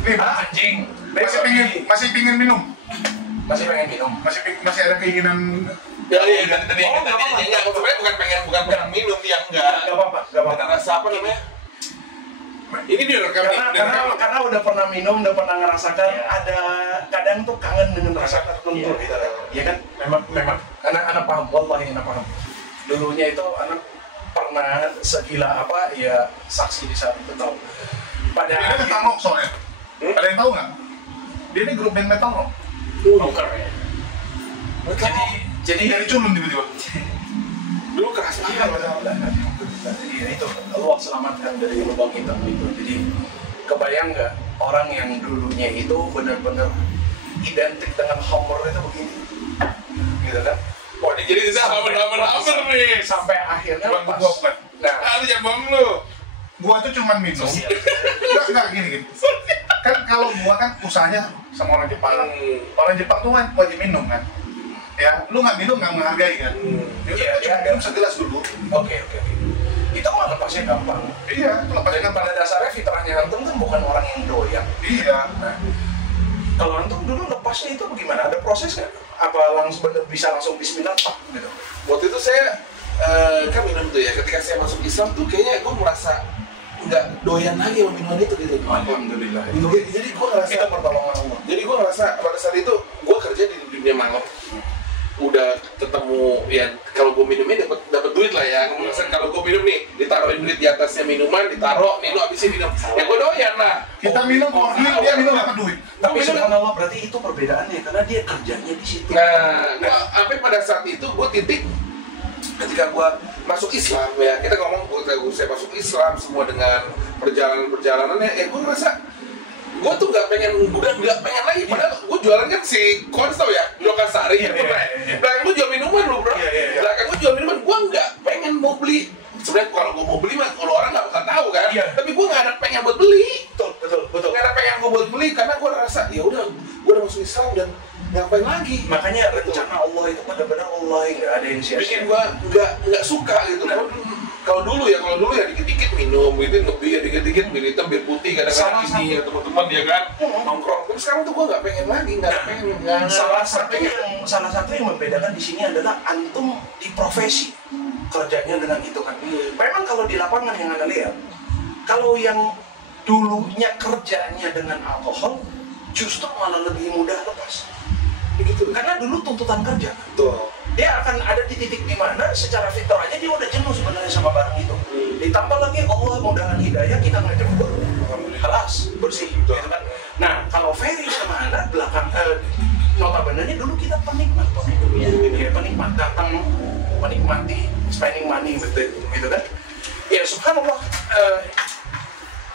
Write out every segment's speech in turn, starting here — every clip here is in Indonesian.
Nih, Anjing. masih pingin minum. Masih pengen minum. Masih ada keinginan. Ya iya, tadi enggak, sebenarnya bukan pengen minum yang enggak. Gak apa-apa. Ada rasa apa namanya? Ini dia rekam Karena udah pernah minum, udah pernah ngerasakan ada kadang tuh kangen dengan rasa tertentu gitu. Ya kan? Memang. Anak paham, wallahi anak paham. Dulunya itu anak pernah segila apa ya saksi di saat itu tahu. Pada Dia tentang rock soalnya. Ada yang tahu nggak? Dia ini grup band metal rock. rocker ya. Jadi Dari culun tiba-tiba. dulu keras banget. Iya itu, Allah selamatkan dari lubang hitam itu. Jadi kebayang nggak orang yang dulunya itu benar-benar identik dengan Homer itu begini, gitu kan? Wah, ini jadi bisa hammer nih. Sampai akhirnya Bukan pas. gua, bukan. Nah, Lu jangan bohong lu. Gua tuh cuman minum. Enggak gini. Kan kalau gua kan usahanya sama orang Jepang. Orang Jepang tuh kan wajib minum kan. Ya, lu nggak minum nggak menghargai kan. Iya, Cuma minum segelas dulu. Oke. Itu mah lepasnya gampang. Iya, itu lepasnya Dengan kan. pada dasarnya fitrahnya antum kan bukan orang yang doyan. Iya. Nah, kalau antum dulu lepasnya itu bagaimana? Ada proses nggak? Apa bisa langsung bismillah pak gitu? Waktu itu saya kan minum tuh ya, ketika saya masuk Islam tuh kayaknya gue merasa nggak doyan lagi sama minuman itu gitu. Alhamdulillah. Jadi gue ngerasa Itu pertolongan Allah. Jadi gue ngerasa pada saat itu gue kerja di dunia malam, udah ketemu ya kalau gue minumnya dapat duit lah ya. Kemudian kalau gue minum nih ditaruhin duit di atasnya minuman, ditaruh nih lu abisin minum, ya gue doyan lah. Kita minum kalau duit, dia minum dapat duit. Tapi subhanallah berarti itu perbedaannya karena dia kerjanya di situ. Nah, apa pada saat itu gue titik ketika gue masuk Islam ya, kita ngomong saya masuk Islam semua dengan perjalanannya, ya gue ngerasa gue tuh nggak pengen lagi, padahal gue jualan kan si Konsto ya, Lokasari ya, belakang gue jual minuman loh bro, belakang gue jual minuman, gue nggak pengen mau beli. Sebenarnya kalau gue mau beli mah, kalau orang nggak bakal tahu kan, tapi gue nggak ada pengen buat beli, Betul. nggak ada pengen gue buat beli karena gue rasa ya udah gue udah masuk Islam dan ngapain lagi. Makanya rencana Allah itu benar-benar Allah nggak ada yang sia-sia. Bikin gue nggak suka gitu. Kalau dulu ya dikit-dikit minum gitu, ngebir dikit-dikit bir hitam, bir putih, kadang-kadang ini ya teman-teman ya kan nongkrong. Tapi sekarang tuh gue nggak pengen lagi, nggak pengen. Salah satu yang membedakan di sini adalah antum di profesi kerjanya dengan itu kan. Memang kalau di lapangan yang anda lihat, kalau yang dulunya kerjanya dengan alkohol, justru malah lebih mudah lepas. Begitu. Karena dulu tuntutan kerja. Tuh. Dia akan ada di titik di mana secara fitrahnya dia udah jenuh sebenarnya sama barang itu. Ditambah lagi Allah mudahan hidayah kita ngejebur. Halas, bersih gitu kan. Nah, kalau Ferry sama Anda belakang notabene dulu kita penikmat penikmat datang menikmati spending money gitu kan. Ya subhanallah,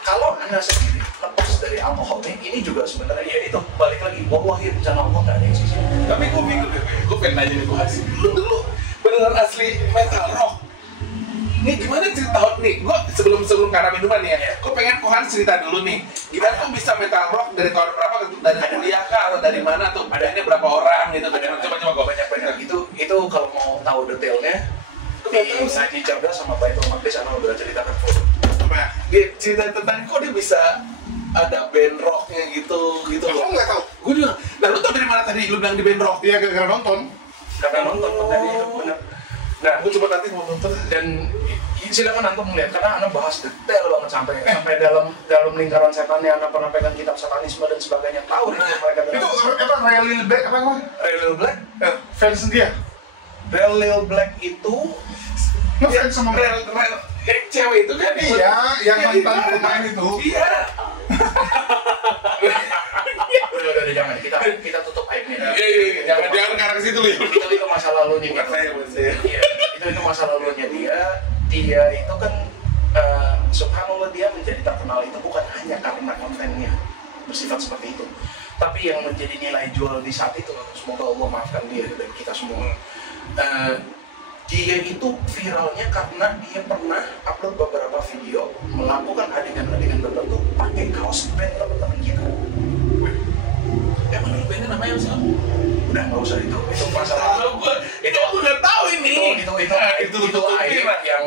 kalau Anda sendiri lepas dari alkohol ini juga sebenarnya ya itu balik lagi wallahi rencana Allah nggak ada yang sisi. Tapi gue bingung deh, gue pengen nanya nih bahas. Lu dulu beneran asli metal rock. Nih gimana cerita nih? Gue sebelum karena minuman ya, gue pengen Kohan cerita dulu nih. Gimana tuh bisa metal rock dari tahun berapa? Dari kuliah kah atau dari mana tuh? Adanya berapa orang gitu? Coba gue banyak. Itu kalau mau tahu detailnya di Ngaji Cerdas sama Baitul Maqdis Ana udah ceritakan full. Dia cerita tentang kok dia bisa ada band rocknya gitu Aku nggak tahu. Gue juga. Nah lu tau dari mana tadi lu bilang di band rock? Iya, gara-gara nonton. Karena nonton tadi itu benar. Nah, gue coba nanti mau nonton. Dan silakan antum melihat karena Anda bahas detail banget sampai dalam lingkaran setannya Anda pernah pegang kitab satanisme dan sebagainya. Tahu nih mereka Itu apa Real Black apa namanya? Real Black? Fans dia. Real Black itu Ngefans sama Rel yang cewek itu kan? Iya, yang mantan pemain itu. Iya. udah jangan kita tutup aibnya. Iya. Jangan karena situ ya. Itu masa lalunya. Bukan saya. Iya, itu masa lalunya dia itu kan subhanallah dia menjadi terkenal itu bukan hanya karena kontennya bersifat seperti itu, tapi yang menjadi nilai jual di saat itu, semoga Allah maafkan dia dan kita semua. Dia itu viralnya karena dia pernah upload beberapa video melakukan adegan-adegan tertentu pakai kaos band teman-teman kita. Emang dulu bandnya namanya apa sih? Udah nggak usah itu masalah. Itu aku nggak tahu ini. Itu itu aib yang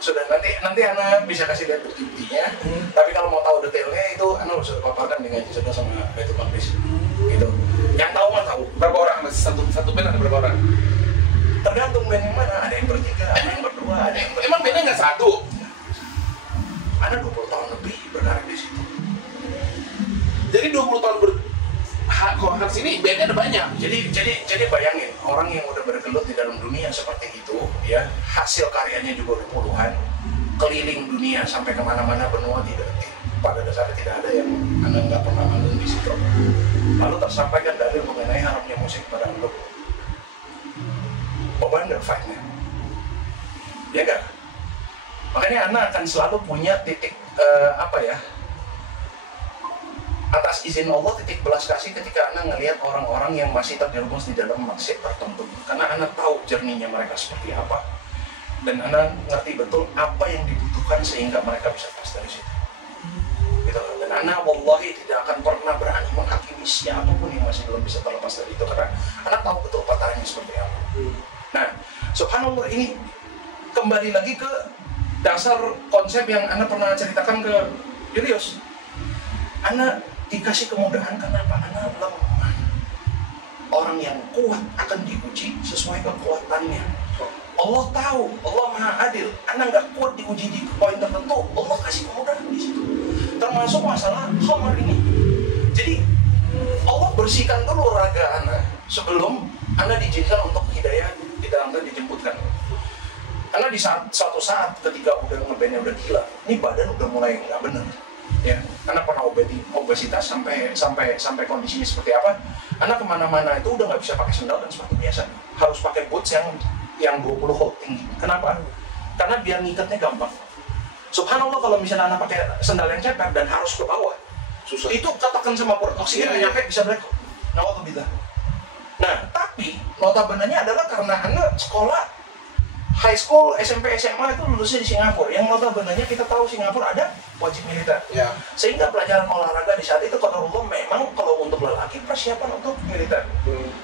sudah nanti Ana bisa kasih lihat bukti-buktinya. Tapi kalau mau tahu detailnya itu Ana sudah paparkan dengan sudah sama Baitul Maqdis. Gitu. Yang tahu mah tahu. Berapa orang? Satu band ada berapa orang? Tergantung band yang mana. Ada yang bertiga, ada yang berdua, ada yang bertiga. Emang bandnya nggak satu? Ada 20 tahun lebih berkarir di situ. Jadi 20 tahun Kohar sini bandnya ada banyak. Jadi bayangin orang yang udah bergelut di dalam dunia seperti itu, ya hasil karyanya juga udah puluhan, keliling dunia sampai kemana-mana benua tidak. Pada dasarnya tidak ada yang Anda nggak pernah manggung di situ. Lalu tersampaikan dalil mengenai haramnya musik pada Anda. Wonder fight-nya, ya enggak? Makanya Anda akan selalu punya titik atas izin Allah titik belas kasih ketika Anda ngelihat orang-orang yang masih terjerumus di dalam maksiat tertentu, karena Anda tahu jernihnya mereka seperti apa, dan Anda ngerti betul apa yang dibutuhkan sehingga mereka bisa lepas dari situ. Gitu. Dan Anda wallahi tidak akan pernah berani menghakimi siapapun yang masih belum bisa terlepas dari itu, karena Anda tahu betul patahnya seperti apa. Nah, subhanallah, ini kembali lagi ke dasar konsep yang Anda pernah ceritakan ke Julius. Anda dikasih kemudahan karena apa? Anda lemah. Orang yang kuat akan diuji sesuai kekuatannya. Allah tahu, Allah Maha Adil. Anda nggak kuat diuji di poin tertentu, Allah kasih kemudahan di situ. Termasuk masalah khamar ini. Jadi Allah bersihkan dulu raga Anda sebelum Anda diizinkan untuk hidayah di dalam Anda dijemputkan. Karena di suatu saat ketika udah ngebandnya udah gila, ini badan udah mulai nggak bener. Ya, karena pernah obesitas sampai kondisinya seperti apa? Anak kemana-mana itu udah nggak bisa pakai sandal dan sepatu biasa, harus pakai boots yang 20 volt tinggi. Kenapa? Karena biar ngikatnya gampang. Subhanallah, kalau misalnya anak pakai sandal yang ceper dan harus ke bawah, susah. Itu katakan sama perut oksigen nyampe bisa black. Nauzubillah. Nah, tapi notabenenya adalah karena anak sekolah high school, SMP, SMA itu lulusnya di Singapura. Yang notabenenya kita tahu Singapura ada wajib militer. Ya. Sehingga pelajaran olahraga di saat itu kalau memang kalau untuk lelaki persiapan untuk militer.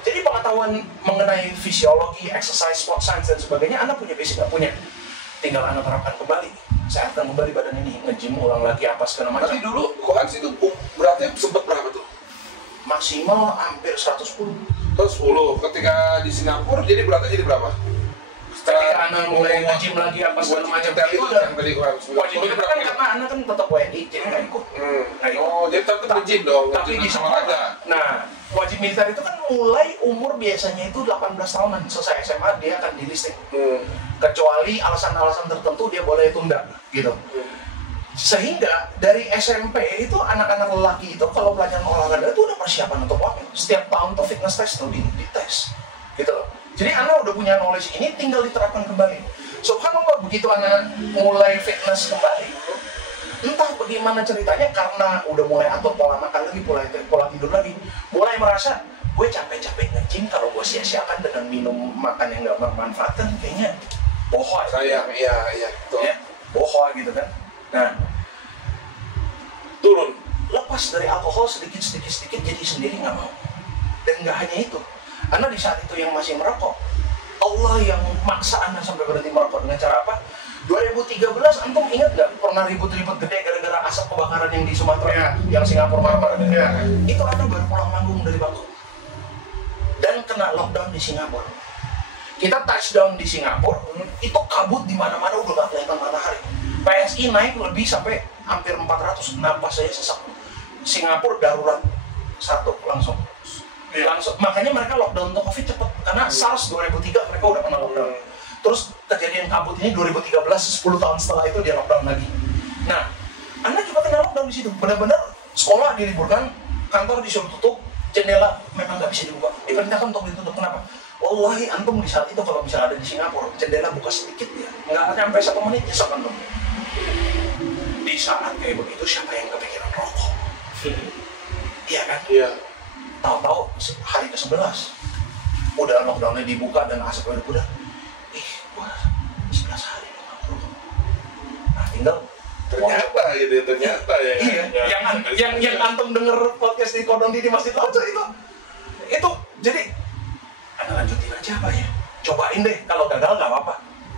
Jadi pengetahuan mengenai fisiologi, exercise, sport science dan sebagainya Anda punya basic nggak punya. Tinggal Anda terapkan kembali. Sehatkan kembali badan ini, nge-gym ulang lagi apa segala macam. Tapi dulu koaksi itu beratnya sempat berapa tuh? Maksimal hampir 110. 110. Ketika di Singapura jadi beratnya jadi berapa? Ketika Anda mulai nge-gym lagi apa segala macam itu udah wajib itu kan karena Anda kan tetap WNI, jadi nggak ikut. Oh, jadi tetap nge-gym dong. Tapi di sekolah. Nah, wajib militer itu kan mulai umur biasanya itu 18 tahunan. Selesai SMA dia akan di-listing. Kecuali alasan-alasan tertentu dia boleh tunda gitu. Sehingga dari SMP itu anak-anak lelaki itu kalau pelajaran olahraga itu udah persiapan untuk wakil. Setiap tahun tuh fitness test tuh dites gitu loh. Jadi Anda udah punya knowledge ini, tinggal diterapkan kembali. Subhanallah, begitu Anda mulai fitness kembali, entah bagaimana ceritanya, karena udah mulai atur pola makan lagi, pola tidur lagi, mulai merasa, gue capek-capek nge-gym, kalau gue sia-siakan dengan minum makan yang gak bermanfaat kan kayaknya bohong. Sayang, iya, betul. Ya, bohong gitu kan. Nah, turun, lepas dari alkohol sedikit jadi sendiri nggak mau. Dan nggak hanya itu, Anda di saat itu yang masih merokok, Allah yang maksa Anda sampai berhenti merokok dengan cara apa? 2013 Antum ingat nggak pernah ribut-ribut gede gara-gara asap kebakaran yang di Sumatera, yang Singapura Marmara? Itu Anda baru pulang manggung dari Bangkok dan kena lockdown di Singapura. Kita touchdown di Singapura, itu kabut di mana-mana, udah nggak kelihatan matahari. PSI naik lebih sampai hampir 400, napas saya sesak. Singapura darurat 1 langsung. Makanya mereka lockdown untuk COVID cepat, karena SARS 2003 mereka udah pernah lockdown. Terus kejadian kabut ini 2013, 10 tahun setelah itu dia lockdown lagi. Nah, Anda juga kena lockdown di situ. Benar-benar sekolah diliburkan, kantor disuruh tutup, jendela memang nggak bisa dibuka. Diperintahkan untuk ditutup. Kenapa? Wallahi antum di saat itu kalau misalnya ada di Singapura, jendela buka sedikit ya, nggak nyampe 1 menit nyesek antum. Di saat kayak begitu siapa yang kepikiran rokok? Iya kan? Iya. Tahu-tahu hari ke-11 udah lockdownnya dibuka dan asapnya udah gua 11 hari nggak rokok. Nah tinggal ternyata ya. Iya. Yang antum denger podcast di Kodong di Masjid Lojo itu jadi Anda lanjutin aja apa ya? Cobain deh, kalau gagal nggak apa-apa.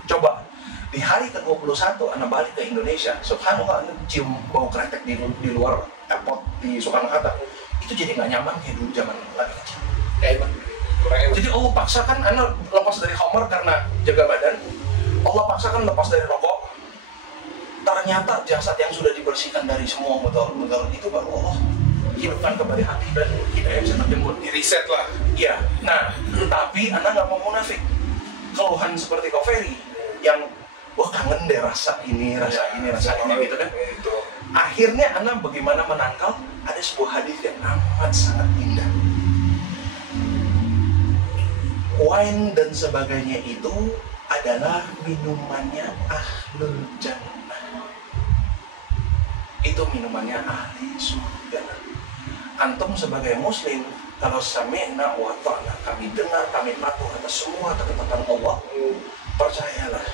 Coba di hari ke-21 Anda balik ke Indonesia, subhanallah Anda cium bau kretek di luar airport di Soekarno-Hatta, itu jadi nggak nyaman kayak dulu zaman lagi kecil. Enak. Jadi Allah paksakan Anda lepas dari Homer karena jaga badan, Allah paksakan lepas dari rokok. Ternyata jasad yang sudah dibersihkan dari semua mudarat itu baru Allah hidupkan kembali hati dan hidayah bisa terjemput. Di reset lah. Iya. Nah, tapi Anda nggak mau munafik. Keluhan seperti Kak Ferry yang wah kangen deh rasa ini gitu kan. Itu. Akhirnya Anda bagaimana menangkal? Ada sebuah hadis yang amat sangat indah. Wine dan sebagainya itu adalah minumannya ahlul jannah. Itu minumannya ahli surga. Antum sebagai muslim, kalau sami'na wa ta'na, kami dengar, kami patuh atas semua ketetapan Allah, percayalah,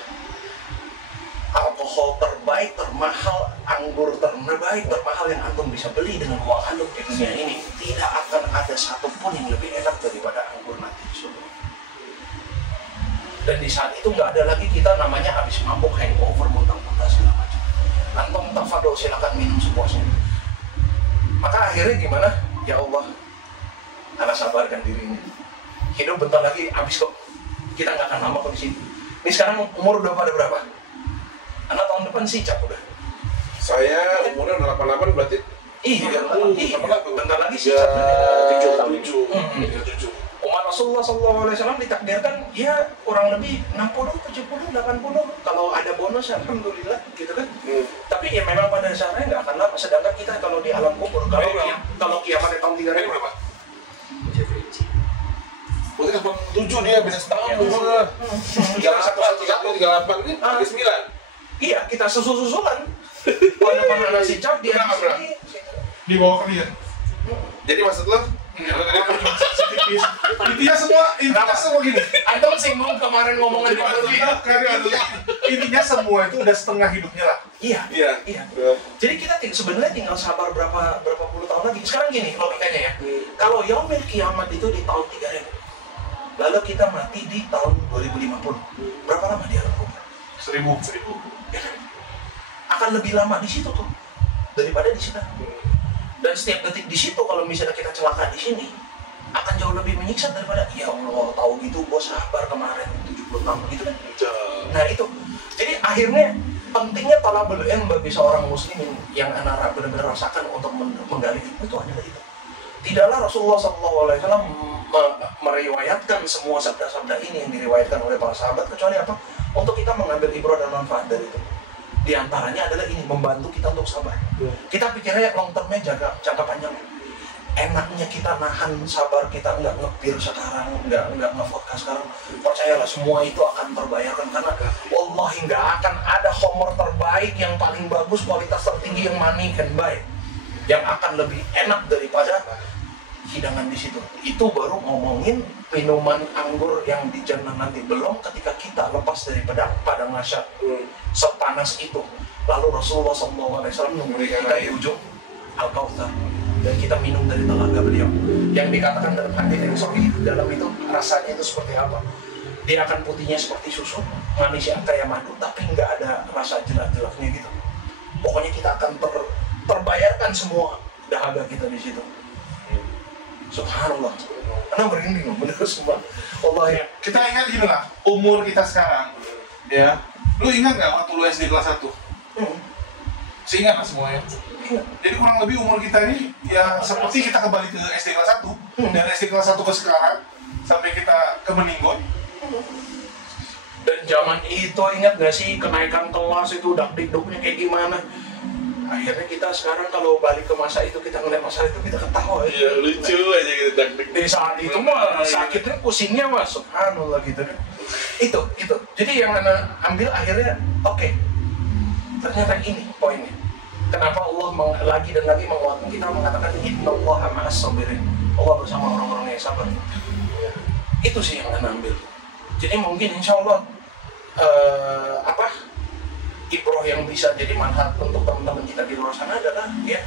alkohol terbaik, termahal, anggur terbaik, termahal yang antum bisa beli dengan uang antum di dunia ini, tidak akan ada satupun yang lebih enak daripada anggur nanti di surga. Dan di saat itu nggak ada lagi kita namanya habis mabuk, hangover, muntah-muntah segala macam. Antum tafadhol, silakan minum sepuasnya. Maka akhirnya gimana? Ya Allah, Anda sabarkan diri ini. Hidup bentar lagi habis kok. Kita nggak akan lama kok di sini. Ini sekarang umur udah pada berapa? Anda tahun depan sih cap udah. Saya umurnya 88 berarti Iya, bentar lagi sih 7. Umat Rasulullah SAW ditakdirkan ya kurang lebih 60, 70, 80. Kalau ada bonus alhamdulillah gitu kan. Tapi ya memang pada dasarnya nggak akan lama. Sedangkan kita kalau di alam kubur, kalau kiamat tahun 3000 berapa? Berarti 87 dia bisa setahun umurnya. 38 ini 39. Iya, kita susul-susulan. Kalau depan anak si Cap, dia Berapa? Dibawa ke dia. Jadi maksud lo? Intinya semua gini. Antum singgung kemarin ngomongin Intinya semua itu udah setengah hidupnya lah. Iya. Jadi kita sebenarnya tinggal sabar berapa puluh tahun lagi. Sekarang gini logikanya ya. Kalau yaumil kiamat itu di tahun 3000. Lalu kita mati di tahun 2050. Berapa lama di alam kubur? 1000. Ya kan? Akan lebih lama di situ tuh daripada di sini. Dan setiap detik di situ kalau misalnya kita celaka di sini akan jauh lebih menyiksa daripada ya Allah tahu gitu gue sabar kemarin 70 tahun gitu kan. Nah itu. Jadi akhirnya pentingnya talabul ilm bagi seorang muslimin yang anak benar-benar rasakan untuk menggali itu adalah itu. Tidaklah Rasulullah SAW meriwayatkan semua sabda-sabda ini yang diriwayatkan oleh para sahabat kecuali apa? Untuk kita mengambil ibrah dan manfaat dari itu. Di antaranya adalah ini, membantu kita untuk sabar. Kita pikirnya long termnya jangka panjang. Enaknya kita nahan sabar, kita nggak ngebir sekarang, nggak ngevodka sekarang. Percayalah semua itu akan terbayarkan karena wallahi nggak akan ada homer terbaik yang paling bagus, kualitas tertinggi yang money can buy, yang akan lebih enak daripada hidangan di situ. Itu baru ngomongin minuman anggur yang di jannah nanti, belum ketika kita lepas dari padang mahsyar sepanas itu. Lalu Rasulullah SAW memberikan kita di ujung Al-Kautsar dan kita minum dari telaga beliau. Yang dikatakan dalam hadis yang sahih, dalam itu rasanya itu seperti apa? Dia akan putihnya seperti susu, manisnya kayak madu, tapi nggak ada rasa jelas-jelasnya gitu. Pokoknya kita akan terbayarkan semua dahaga kita di situ. Subhanallah. Karena merinding loh, bener semua. Allah ya. Kita ingat gini lah, umur kita sekarang, ya. Lu ingat nggak waktu lu SD kelas 1? Seingat lah semuanya. Jadi kurang lebih umur kita ini ya seperti kita kembali ke SD kelas 1 dan SD kelas 1 ke sekarang sampai kita ke Meninggoy. Dan zaman itu ingat gak sih kenaikan kelas itu dak-dikduknya kayak gimana? Akhirnya kita sekarang kalau balik ke masa itu, kita ngeliat masa itu, kita ketawa ya. Iya, lucu aja gitu dak-dik. Di saat itu mah sakitnya, pusingnya mah subhanallah gitu kan. Itu. Jadi yang Anda ambil akhirnya, oke. Ternyata ini poinnya. Kenapa Allah lagi dan lagi menguatkan kita mengatakan innallaha ma'as sabirin. Allah bersama orang-orang yang sabar. Itu sih yang Anda ambil. Jadi mungkin insya Allah ibroh yang bisa jadi manfaat untuk teman-teman kita di luar sana adalah ya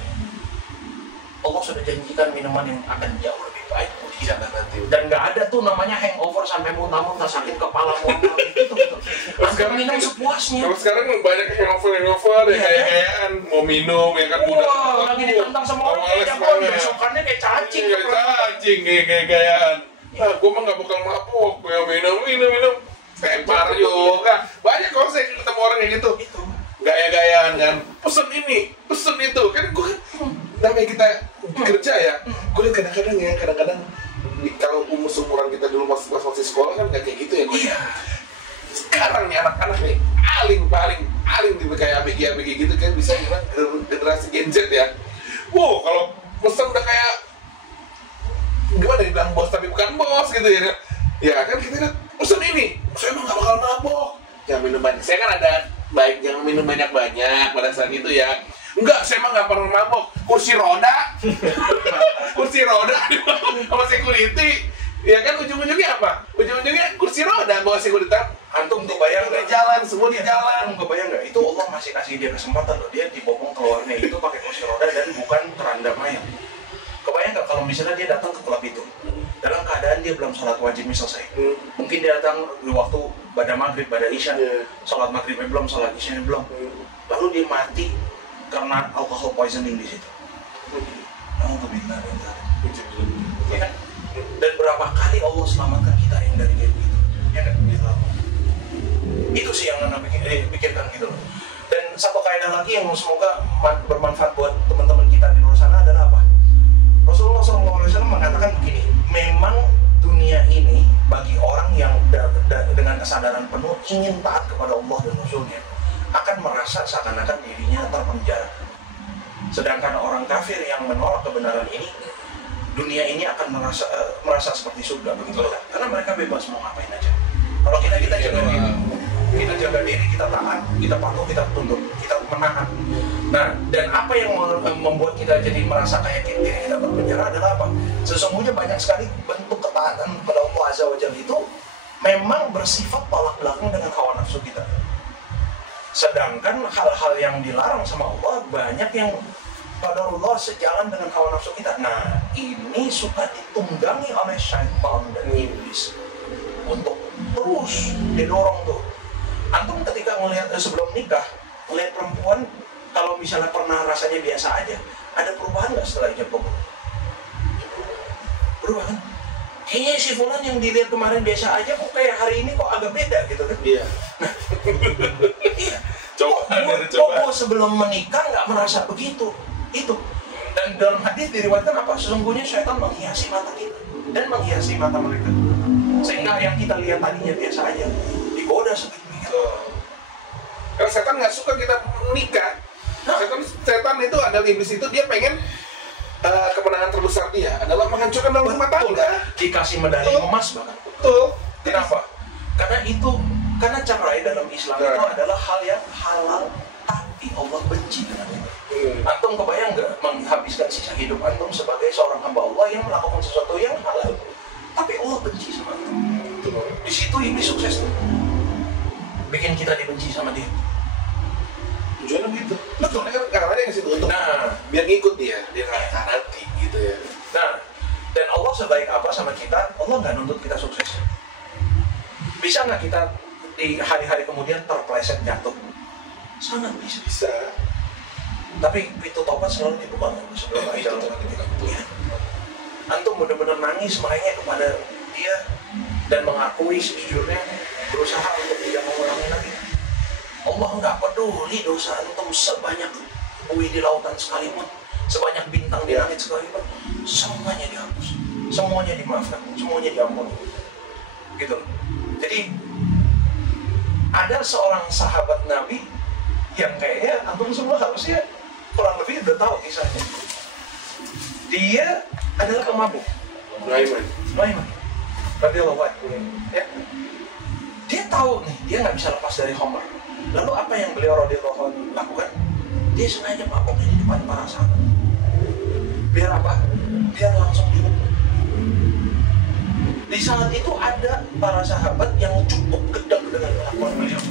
Allah sudah janjikan minuman yang akan jauh lebih baik Jangan nanti. Dan nggak ada tuh namanya hangover sampai muntah-muntah sakit kepala muntah gitu. Sekarang minum sepuasnya. Kalau sekarang banyak hangover ya kayak mau minum ya kan wah, lagi ditantang sama orang kayak jagoan, besokannya kayak cacing. Kayak gue mah nggak bakal mabuk, gue minum. Tempar juga. Banyak kok saya ketemu orang kayak gitu. Gaya-gayaan kan. Pesen ini, pesen itu. Kan gue namanya kita kerja ya. Gue lihat kadang-kadang kalau umuran kita dulu masih sekolah kan nggak kayak gitu ya. Iya. Sekarang nih anak-anak nih paling tipe kayak ABG gitu kan bisa bilang generasi Gen Z ya. Wow, kalau pesen udah kayak gimana dibilang bos tapi bukan bos gitu ya. Ya kan kita lihat pesen ini, saya emang gak bakal mabok. Jangan minum banyak. Saya kan ada baik jangan minum banyak pada saat itu ya. Enggak, saya emang gak pernah mabok. Kursi roda sama security. Ya kan ujung-ujungnya apa? Ujung-ujungnya kursi roda bawa security. Antum tuh bayang nggak? Jalan, semua di jalan. Antum kebayang nggak? Itu Allah masih kasih dia kesempatan loh. Dia dibopong keluarnya itu pakai kursi roda dan bukan keranda mayat. Kebayang nggak kalau misalnya dia datang ke klub itu dalam keadaan dia belum sholat wajibnya selesai. Mungkin dia datang di waktu pada maghrib, pada isya, sholat maghribnya belum, sholat isyanya belum. Lalu dia mati karena alcohol poisoning di situ. Alhamdulillah. Ya kan? Dan berapa kali Allah selamatkan kita yang dari kayak gitu. Ya kan? Itu sih yang Anda pikirkan gitu loh. Dan satu kaidah lagi yang semoga bermanfaat buat teman-teman kita di luar sana adalah apa? Rasulullah SAW mengatakan begini, memang dunia ini bagi orang yang dengan kesadaran penuh ingin taat kepada Allah dan Rasulnya akan merasa seakan-akan dirinya terpenjara. Sedangkan orang kafir yang menolak kebenaran ini, dunia ini akan merasa seperti surga begitu kan? Karena mereka bebas mau ngapain aja. Kalau kita jaga diri, kita taat, kita patuh, kita tunduk, kita menahan. Nah, dan apa yang membuat kita jadi merasa kayak diri kita terpenjara adalah apa? Sesungguhnya banyak sekali bentuk ketaatan kepada Allah Azza wa Jalla itu memang bersifat tolak belakang dengan hawa nafsu kita. Sedangkan hal-hal yang dilarang sama Allah banyak yang qadarullah sejalan dengan hawa nafsu kita. Nah, ini suka ditunggangi oleh syaitan dan iblis untuk terus didorong tuh. Antum ketika melihat sebelum nikah, melihat perempuan kalau misalnya pernah rasanya biasa aja, ada perubahan nggak setelah ijab kabul? Perubahan? Kayaknya si Fulan yang dilihat kemarin biasa aja, kok kayak hari ini kok agak beda gitu kan? Iya. Iya. Coba sebelum menikah nggak merasa begitu. Itu. Dan dalam hadis diriwayatkan apa? Sesungguhnya syaitan menghiasi mata kita dan menghiasi mata mereka. Sehingga yang kita lihat tadinya biasa aja, digoda sedikit. Karena setan nggak suka kita menikah. Setan itu adalah iblis itu dia pengen kemenangan terbesar dia adalah menghancurkan dalam rumah tangga. Dikasih medali emas bahkan. Betul. Kenapa? Karena cerai dalam Islam itu adalah hal yang halal, tapi Allah benci dengan itu. Antum kebayang nggak menghabiskan sisa hidup antum sebagai seorang hamba Allah yang melakukan sesuatu yang halal, tapi Allah benci sama antum. Di situ iblis sukses tuh, bikin kita dibenci sama dia. Tujuannya begitu. Betul, karena dia ngasih untuk biar ngikut dia nanti gitu ya. Nah, dan Allah sebaik apa sama kita, Allah nggak nuntut kita sukses. Bisa nggak kita di hari-hari kemudian terpeleset jatuh? Sangat bisa. Tapi pintu tobat selalu dibuka sebelum ajal ya. Antum benar-benar nangis makanya kepada dia dan mengakui sejujurnya, berusaha untuk tidak mengulangi lagi. Allah nggak peduli dosa antum sebanyak buih di lautan sekalipun, sebanyak bintang di langit sekalipun, semuanya dihapus, semuanya dimaafkan, semuanya diampuni. Gitu. Jadi ada seorang sahabat Nabi yang kayaknya antum semua harusnya kurang lebih udah tahu kisahnya. Dia adalah pemabuk. Sulaiman. Radhiyallahu anhu. Ya. Dia tahu nih, dia nggak bisa lepas dari Homer. Lalu apa yang beliau radhiyallahu anhu lakukan? Dia sengaja mabuknya di depan para sahabat. Biar apa? Biar langsung dihukum. Di saat itu ada para sahabat yang cukup gedek dengan kelakuan beliau.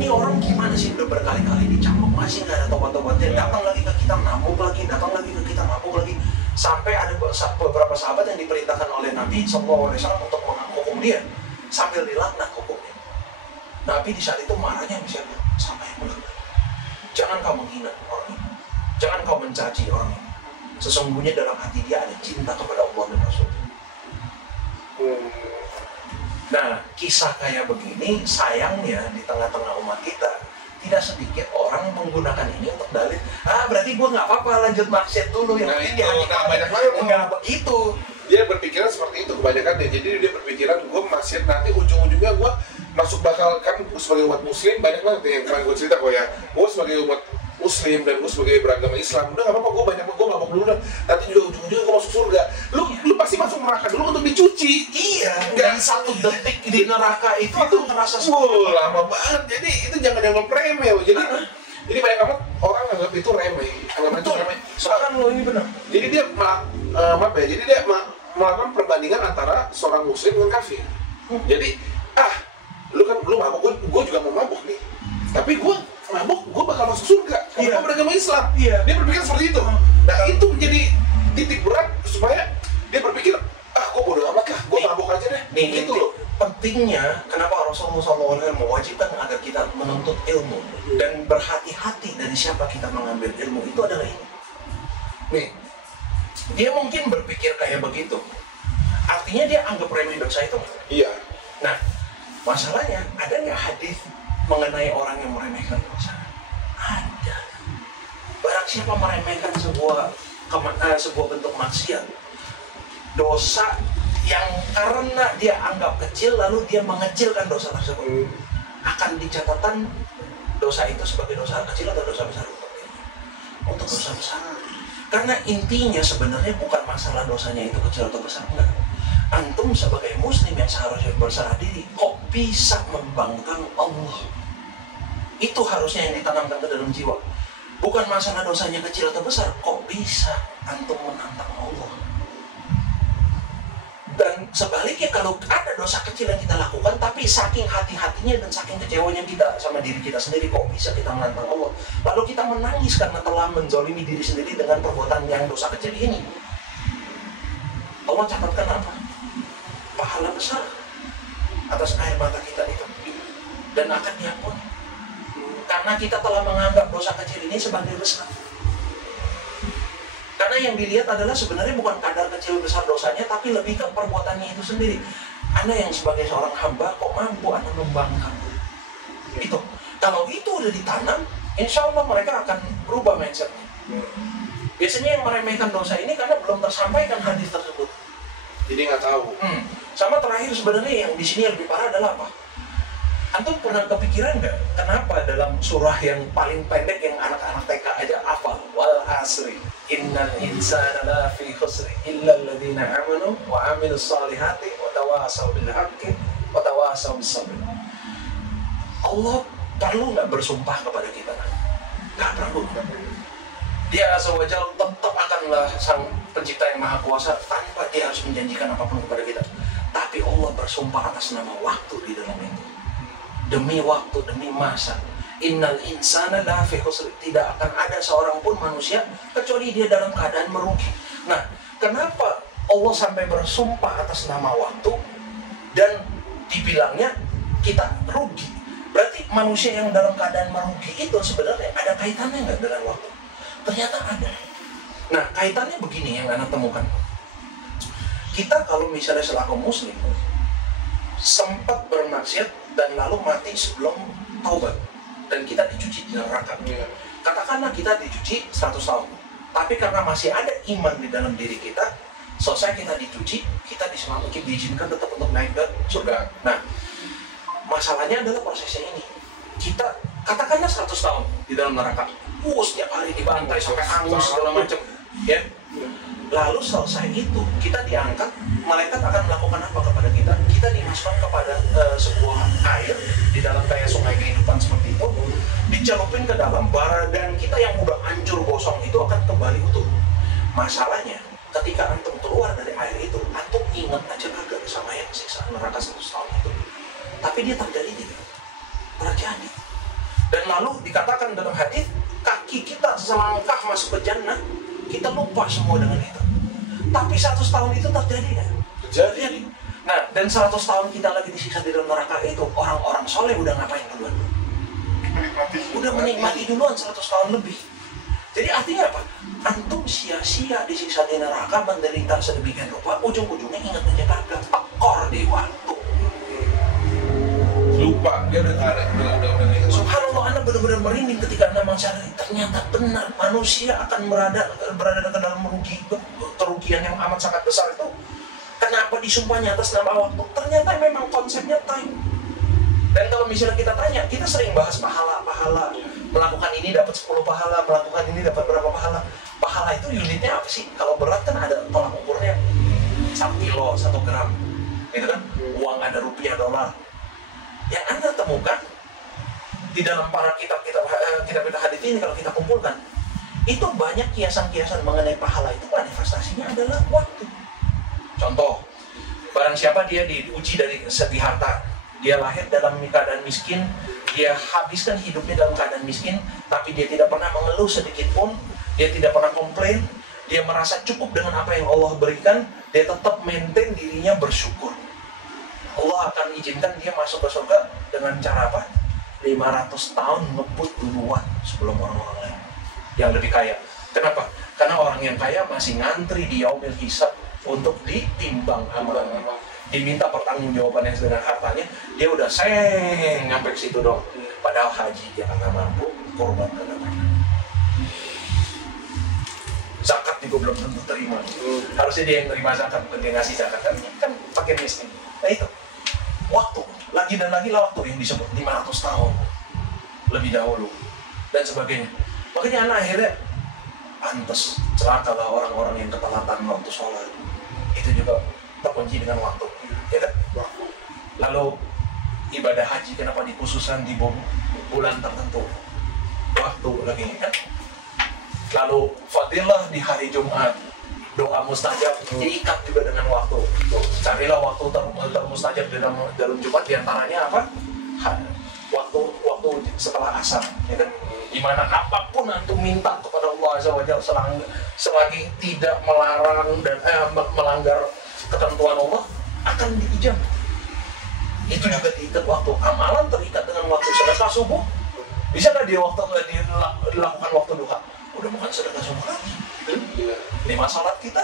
Ini orang gimana sih, udah berkali-kali dicambuk masih nggak ada tobat-tobatnya, datang lagi ke kita mabuk lagi, datang lagi ke kita mabuk lagi. Sampai ada beberapa sahabat yang diperintahkan oleh Nabi SAW untuk menghukum dia sambil dilaknat hukumnya. Nabi di saat itu marahnya misalnya sama yang melaknat. Jangan kau menghina orang ini, jangan kau mencaci orang ini. Sesungguhnya dalam hati dia ada cinta kepada Allah dan Rasul. Nah, kisah kayak begini sayangnya di tengah-tengah umat kita tidak sedikit orang menggunakan ini untuk dalih. Berarti gue nggak apa-apa lanjut maksiat dulu yang penting banyak banget nggak begitu. Dia berpikiran seperti itu kebanyakan deh. Jadi dia berpikiran gue maksiat nanti ujung-ujungnya gue masuk bakal, kan sebagai umat muslim banyak banget yang kemarin gue cerita kok ya. Gue sebagai umat muslim dan gue sebagai beragama Islam, udah gak apa-apa, gue mabok dulu dah, nanti juga ujung-ujungnya gue masuk surga. Lu pasti masuk neraka dulu untuk dicuci. Iya, dan 1 detik di neraka itu ngerasa lama banget. Jadi itu jangan remeh loh. Jadi banyak banget orang anggap itu remeh, soalnya lo ini benar. Jadi dia melakukan perbandingan antara seorang muslim dengan kafir. Jadi lu mabuk, gue juga mau mabuk nih, tapi gue mabuk, gue bakal masuk surga karena gue beragama Islam. Dia berpikir seperti itu. Nah itu menjadi titik berat supaya dia berpikir, gue bodo amat lah, gue mabuk aja deh. Gitu loh. Pentingnya kenapa Rasulullah SAW mewajibkan agar kita menuntut ilmu dan berhati-hati dari siapa kita mengambil ilmu itu adalah ini. Nih, dia mungkin berpikir kayak begitu. Artinya dia anggap remeh dosa itu. Iya. Nah, masalahnya ada nggak hadis mengenai orang yang meremehkan dosa? Ada. Barang siapa meremehkan sebuah bentuk maksiat, dosa yang karena dia anggap kecil lalu dia mengecilkan dosa tersebut, akan dicatatkan dosa itu sebagai dosa kecil atau dosa besar untuk dosa besar. Karena intinya sebenarnya bukan masalah dosanya itu kecil atau besar, enggak. Antum sebagai muslim yang seharusnya berserah diri, kok bisa membangkang Allah? Itu harusnya yang ditanamkan ke dalam jiwa. Bukan masalah dosanya kecil atau besar, kok bisa antum menantang Allah? Dan sebaliknya kalau ada dosa kecil yang kita lakukan, tapi saking hati-hatinya dan saking kecewanya kita sama diri kita sendiri, kok bisa kita menantang Allah? Lalu kita menangis karena telah menzalimi diri sendiri dengan perbuatan yang dosa kecil ini. Allah catatkan apa? Pahala besar atas air mata kita itu, dan akan diampuni karena kita telah menganggap dosa kecil ini sebagai besar. Karena yang dilihat adalah sebenarnya bukan kadar kecil besar dosanya, tapi lebih ke perbuatannya itu sendiri. Anda yang sebagai seorang hamba kok mampu Anda membangkang itu. Kalau itu udah ditanam, insya Allah mereka akan berubah mindsetnya. Biasanya yang meremehkan dosa ini karena belum tersampaikan hadis tersebut. Jadi nggak tahu. Sama terakhir sebenarnya yang di sini lebih parah adalah apa? Antum pernah kepikiran nggak kenapa dalam surah yang paling pendek yang anak-anak TK aja hafal, wal asri innal insana lafi khusri illa alladziina amanu wa amilus solihati wa tawassaw bil haqqi wa tawassaw bis sabr. Allah perlu nggak bersumpah kepada kita? Nggak perlu. Dia azza wa jalla tetap akanlah sang pencipta yang maha kuasa tanpa dia harus menjanjikan apapun kepada kita. Tapi Allah bersumpah atas nama waktu di dalam itu. Demi waktu, demi masa. Innal insana lafi khusr. Tidak akan ada seorang pun manusia kecuali dia dalam keadaan merugi. Nah, kenapa Allah sampai bersumpah atas nama waktu dan dibilangnya kita rugi? Berarti manusia yang dalam keadaan merugi itu sebenarnya ada kaitannya nggak dengan waktu? Ternyata ada. Nah, kaitannya begini yang Anda temukan. Kita kalau misalnya selaku muslim sempat bermaksiat dan lalu mati sebelum taubat dan kita dicuci di neraka. Katakanlah kita dicuci 100 tahun, tapi karena masih ada iman di dalam diri kita, selesai kita dicuci, kita diselamatkan, diizinkan tetap untuk naik ke surga. Nah, masalahnya adalah prosesnya ini. Kita katakanlah 100 tahun di dalam neraka, setiap hari dibantai sampai hangus segala macam, ya. Lalu selesai itu, kita diangkat, malaikat akan melakukan apa kepada kita? Kita dimasukkan kepada sebuah air di dalam kayak sungai kehidupan seperti itu, dicelupin ke dalam, badan kita yang udah hancur gosong itu akan kembali utuh. Masalahnya, ketika antum keluar dari air itu, antum ingat aja kagak sama yang siksa neraka 100 tahun itu. Tapi dia terjadi tidak? Terjadi. Dan lalu dikatakan dalam hadis, kaki kita selangkah masuk ke jannah, kita lupa semua dengan itu. Tapi 100 tahun itu terjadi kan? Terjadi. Nah, dan 100 tahun kita lagi disiksa di dalam neraka itu, orang-orang soleh udah ngapain duluan? Udah menikmati duluan 100 tahun lebih. Jadi artinya apa? Antum sia-sia disiksa di neraka, menderita sedemikian rupa, ujung-ujungnya ingat aja kagak, tekor di waktu. Lupa, dia udah ada, udah. Subhanallah, Anda benar-benar merinding ketika Anda mensyarati ternyata benar manusia akan berada ke dalam kerugian yang amat sangat besar itu. Kenapa disumpahnya atas nama waktu? Ternyata memang konsepnya time. Dan kalau misalnya kita tanya, kita sering bahas pahala. Melakukan ini dapat 10 pahala, melakukan ini dapat berapa pahala. Pahala itu unitnya apa sih? Kalau berat kan ada tolak ukurnya 1 kilo, 1 gram. Gitu kan? Uang ada rupiah, dolar. Yang Anda temukan di dalam para kitab hadits ini, kalau kita kumpulkan, itu banyak kiasan-kiasan mengenai pahala itu manifestasinya adalah waktu. Contoh, barang siapa dia diuji dari segi harta, dia lahir dalam keadaan miskin, dia habiskan hidupnya dalam keadaan miskin, tapi dia tidak pernah mengeluh sedikit pun, dia tidak pernah komplain, dia merasa cukup dengan apa yang Allah berikan, dia tetap maintain dirinya bersyukur. Allah akan izinkan dia masuk ke surga dengan cara apa? 500 tahun ngebut duluan sebelum orang-orang lain yang lebih kaya. Kenapa? Karena orang yang kaya masih ngantri di yaumil hisab untuk ditimbang amalannya, diminta pertanggungjawabannya dengan hartanya, dia udah nyampe ke situ dong. Padahal haji dia nggak mampu, korban nggak mampu, zakat juga belum tentu terima. Harusnya dia yang terima zakat, bukan dia ngasih zakat, kan pakai miskin. Nah itu waktu, lagi dan lagi lah waktu yang disebut 500 tahun lebih dahulu dan sebagainya. Makanya anak akhirnya pantes celakalah orang-orang yang ketelatan waktu sholat. Itu juga terkunci dengan waktu, ya kan? Waktu. Lalu ibadah haji kenapa dikhususkan di bulan tertentu? Waktu lagi kan? Lalu fadilah di hari Jumat, doa mustajab diikat juga dengan waktu. Carilah waktu termustajab dalam Jumat, diantaranya apa? Waktu setelah asar, ya kan? Dimana apapun antum minta kepada Allah Azza wa Jalla selagi tidak melarang dan melanggar ketentuan Allah akan diijabah. Itu juga diikat waktu. Amalan terikat dengan waktu. Sedekah subuh bisa nggak dilakukan waktu duha? Udah bukan sedekah subuh lagi. 5 salat kita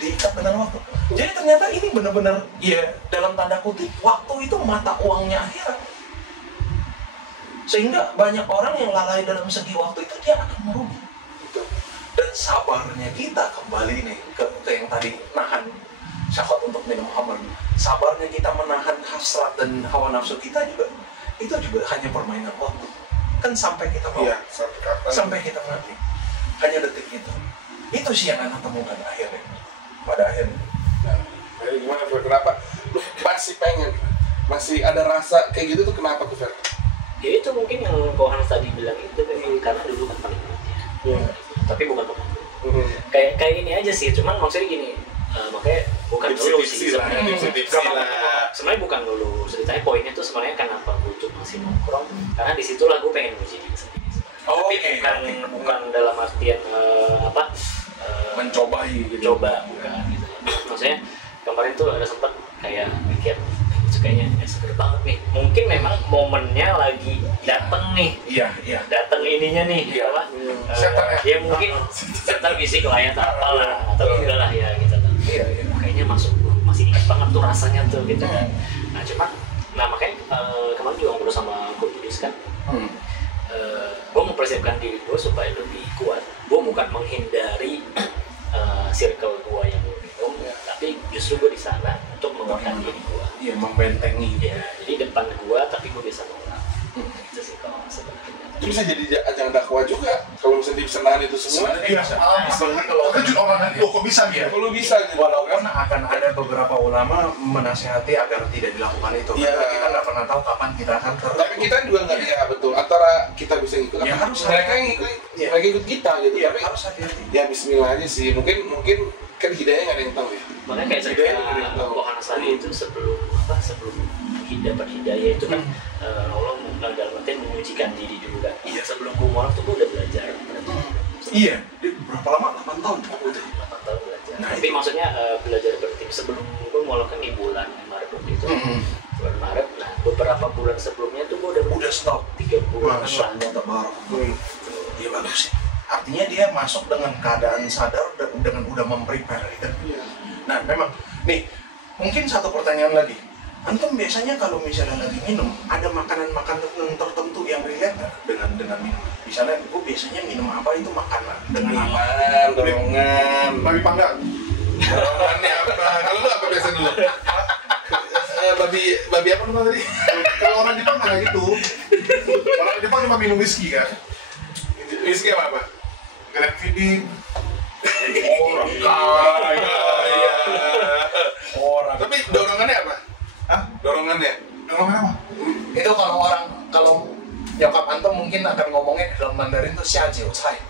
diikat dengan waktu. Jadi ternyata ini benar-benar ya dalam tanda kutip waktu itu mata uangnya akhirat. Sehingga banyak orang yang lalai dalam segi waktu itu dia akan merugi. Dan sabarnya kita kembali nih ke yang tadi nahan syahwat untuk minum khamr. Sabarnya kita menahan hasrat dan hawa nafsu kita juga itu juga hanya permainan waktu. Kan sampai kita mau, sampai kita mati. Hanya detik itu. Itu sih yang anak temukan akhirnya. Pada akhirnya. Nah, gimana Fer? Kenapa? Lu masih pengen, masih ada rasa kayak gitu tuh kenapa tuh Fer? Ya itu mungkin yang Kohan tadi bilang itu memang karena dulu kan paling ya. Tapi bukan waktu. Kayak ini aja sih, cuman maksudnya gini, makanya bukan dulu sih sebenarnya bukan dulu, ceritanya poinnya tuh sebenarnya kenapa gue cuma masih nongkrong, karena disitulah gue pengen uji diri sendiri. Tapi bukan dalam artian mencobai gitu. Coba bukan gitu. Maksudnya kemarin tuh ada sempat kayak mikir kayaknya seger banget nih. Mungkin memang momennya lagi dateng nih. Iya. Dateng ininya nih. Iya. Ya mungkin setan fisik lah ya, apalah atau enggak lah ya gitu kan. Iya. Kayaknya masih ingat banget tuh rasanya tuh gitu kan. Nah makanya kemarin juga ngobrol sama Ko Budis kan. Gue mempersiapkan diri gue supaya lebih kuat. Gue bukan menghindari circle gue yang minum, tapi justru gue di sana untuk menguatkan diri gue. Iya, membentengi. Ya, jadi depan gue, tapi gue bisa mengulang. Itu sih kalau sebenarnya. Itu bisa jadi ajang dakwah juga kalau misalnya bisa nahan itu semua. Iya, kalau kejut orang nanti, kok bisa gitu? Kalau bisa gitu. Walaupun akan ada beberapa ulama menasihati agar tidak dilakukan itu. Iya. Karena kita nggak pernah tahu kapan kita akan Tapi kita juga nggak ya betul. Antara kita bisa ngikut, ya, harus mereka yang ngikut, mereka ikut kita gitu. Iya, Tapi harus hati-hati. ya Bismillah aja sih. Mungkin kan hidayah nggak ada yang tahu ya. Makanya kayak cerita Kohanas tadi itu sebelum dapat hidayah itu kan Allah dalam artian mengujikan diri dulu kan. Iya. Sebelum gue tuh gue udah belajar. Iya. Berapa lama? 8 tahun. 8 tahun belajar. Nah, tapi berarti maksudnya belajar bertim sebelum gue mulai kan di bulan Maret waktu itu. Bulan Maret, nah beberapa bulan sebelumnya tuh gue udah stop 3 bulan lah. Iya bagus sih. Artinya dia masuk dengan keadaan sadar dengan udah memprepare gitu. Nah memang nih mungkin satu pertanyaan lagi. Antum biasanya kalau misalnya lagi minum ada makanan-makanan tertentu yang relate dengan minum. Misalnya gue biasanya minum apa itu makanan dengan apa? Dorongan, babi panggang. dorongannya apa? Kalau lu apa biasa dulu? Babi apa namanya tadi? Kalau orang Jepang nggak gitu. Orang Jepang cuma minum whisky kan. Whisky apa? Grand feeding. Orang kaya. Orang. Tapi dorongannya apa? Hah? Dorongannya? Dorongan apa? Itu kalau nyokap antum mungkin akan ngomongnya dalam Mandarin tuh xiajiu cai.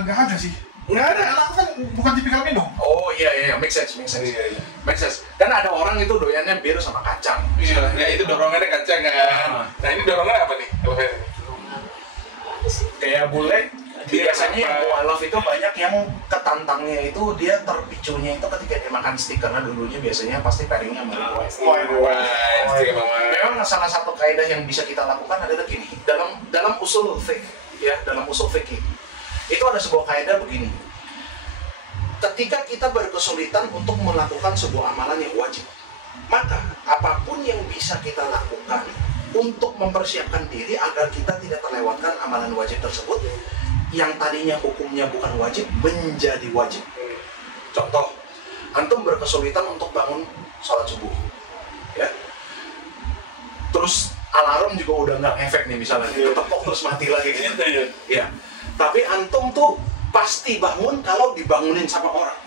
Nggak ada sih. Nggak ada. Anak kan bukan tipikal minum. Oh iya, make sense. Make sense. Dan ada orang itu doyannya bir sama kacang. Iya, ya itu dorongannya kacang kan. Nah ini dorongannya apa nih? Kalau Ferry? Kayak bule biasanya yang mualaf itu banyak yang ketantangnya itu dia terpicunya itu ketika dia makan steak karena dulunya biasanya pasti pairingnya sama wine. Memang salah satu kaidah yang bisa kita lakukan adalah gini, dalam usul fiqh ya, dalam usul fikih itu ada sebuah kaidah begini. Ketika kita berkesulitan untuk melakukan sebuah amalan yang wajib, maka apapun yang bisa kita lakukan untuk mempersiapkan diri agar kita tidak terlewatkan amalan wajib tersebut yang tadinya hukumnya bukan wajib menjadi wajib. Contoh, antum berkesulitan untuk bangun sholat subuh, ya. Terus alarm juga udah nggak ngefek nih misalnya, ketepok terus mati lagi gitu. Ya. Tapi antum tuh pasti bangun kalau dibangunin sama orang.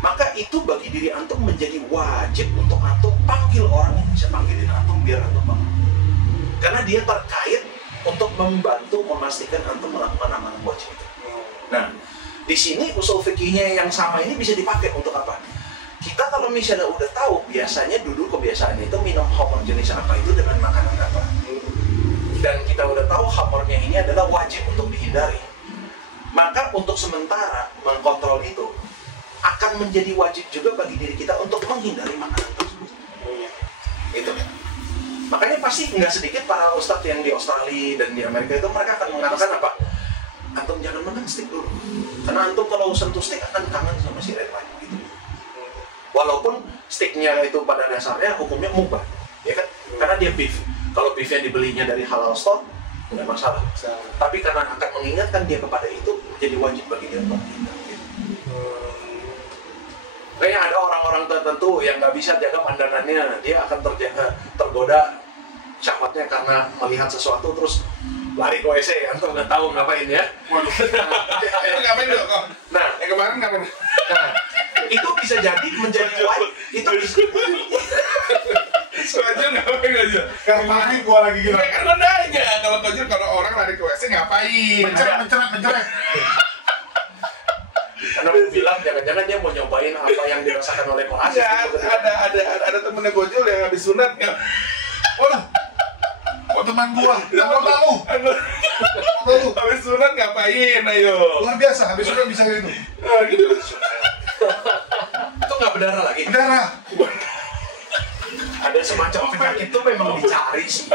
Maka itu bagi diri antum menjadi wajib untuk antum panggil orang yang bisa panggilin antum biar antum bangun. Karena dia terkait untuk membantu memastikan antum melakukan amalan wajib itu. Nah, di sini usul fikihnya yang sama ini bisa dipakai untuk apa? Kita kalau misalnya udah tahu biasanya dulu kebiasaan itu minum khamr jenis apa itu dengan makanan apa, dan kita udah tahu khamrnya ini adalah wajib untuk dihindari, maka untuk sementara mengkontrol itu akan menjadi wajib juga bagi diri kita untuk menghindari makanan tersebut. Itu kan. Makanya pasti nggak sedikit para ustadz yang di Australia dan di Amerika itu mereka akan mengatakan apa? Antum jangan makan steak dulu, karena antum kalau sentuh steak akan kangen sama si red wine gitu. Walaupun steaknya itu pada dasarnya hukumnya mubah, ya kan? Karena dia beef. Kalau beefnya dibelinya dari halal store nggak masalah. Tapi karena akan mengingatkan dia kepada itu, jadi wajib bagi dia untuk menghindar. Kayaknya ada orang-orang tertentu yang nggak bisa jaga pandangannya, dia akan tergoda syahwatnya karena melihat sesuatu terus lari ke WC, antum nggak tahu ngapain ya. Waduh. Itu ngapain dulu kok? Nah, yang kemarin ngapain? Nah, itu bisa jadi menjadi wajib. Itu bisa. Sengaja ngapain aja? Karena gua lagi gila. Ya kan lo nanya kalau orang lari ke WC ngapain? Mencret. Karena aku bilang jangan-jangan dia mau nyobain apa yang dirasakan oleh Mas. Ya, ada temennya Gojol yang habis sunat nggak? Waduh. Oh teman gua, tahu. Habis sunat ngapain? Ayo. Luar biasa, habis itu bisa gitu. Gitu. Itu nggak berdarah lagi. Berdarah. Ada semacam penyakit itu memang dicari sih.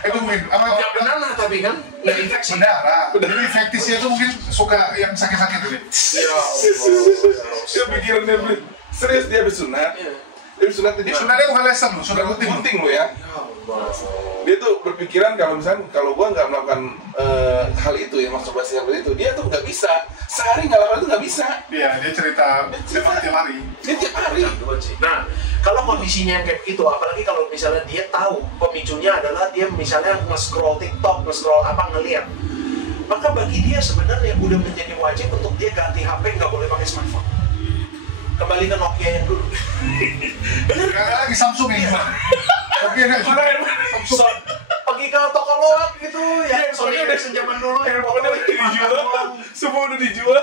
Itu mungkin apa? Nggak bernanah tapi kan nggak infeksi. Berdarah. Jadi infektisnya itu mungkin suka yang sakit-sakit tuh. Ya Dia pikirannya serius dia habis sunat. Dia habis sunat. Sunatnya bukan laser loh, sunat gunting lo ya. Dia tuh berpikiran kalau misalnya kalau gua nggak melakukan hal itu ya, masturbasi seperti itu, dia tuh nggak bisa sehari nggak lakukan itu nggak bisa. Iya, dia cerita tiap hari. Dia tiap hari. Nah, kalau kondisinya kayak gitu, apalagi kalau misalnya dia tahu pemicunya adalah dia misalnya nge-scroll TikTok, nge-scroll apa ngeliat, maka bagi dia sebenarnya udah menjadi wajib untuk dia ganti HP, nggak boleh pakai smartphone. Kembali ke Nokia yang dulu. Bener kan? Lagi Samsung ya. Tapi enak juga. Samsung. Pergi ke toko loak gitu ya. Soalnya udah senjaman dulu. Handphone udah dijual. Semua udah dijual.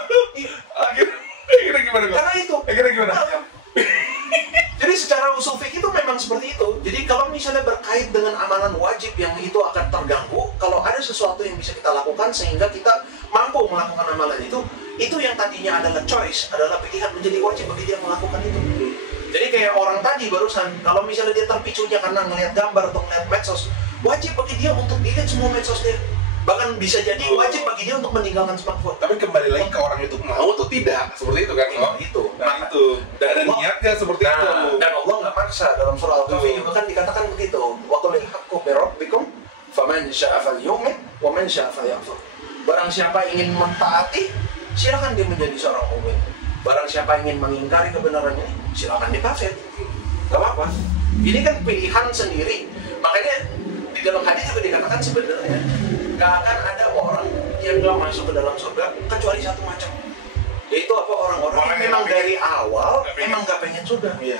Akhirnya gimana kok? Karena itu. Akhirnya gimana? Jadi secara usul fikih itu memang seperti itu. Jadi kalau misalnya berkait dengan amalan wajib yang itu akan terganggu, kalau ada ada sesuatu yang bisa kita lakukan sehingga kita mampu melakukan amalan itu yang tadinya adalah choice, adalah pilihan, menjadi wajib bagi dia melakukan itu. Jadi kayak orang tadi barusan, kalau misalnya dia terpicunya karena ngelihat gambar atau ngelihat medsos, wajib bagi dia untuk dilihat semua medsos dia. Bahkan bisa jadi wajib bagi dia untuk meninggalkan smartphone. Tapi kembali lagi ke orang itu mau atau tidak, seperti itu kan? Itu. Nah itu, dan ada niatnya seperti itu. Dan Allah nggak maksa, dalam surah Al-Kahfi juga kan dikatakan begitu. Wa qul haqqu bi rabbikum faman syaa'a falyu'min wa man syaa'a falyakfur. Barang siapa ingin mentaati, silakan dia menjadi seorang mukmin. Barang siapa ingin mengingkari kebenarannya, silakan dia kafir. Gak apa-apa. Ini kan pilihan sendiri. Makanya di dalam hadis juga dikatakan sebenarnya gak akan ada orang yang gak masuk ke dalam surga kecuali satu macam. Yaitu apa? Orang-orang yang memang dari awal emang gak pengen surga. Iya.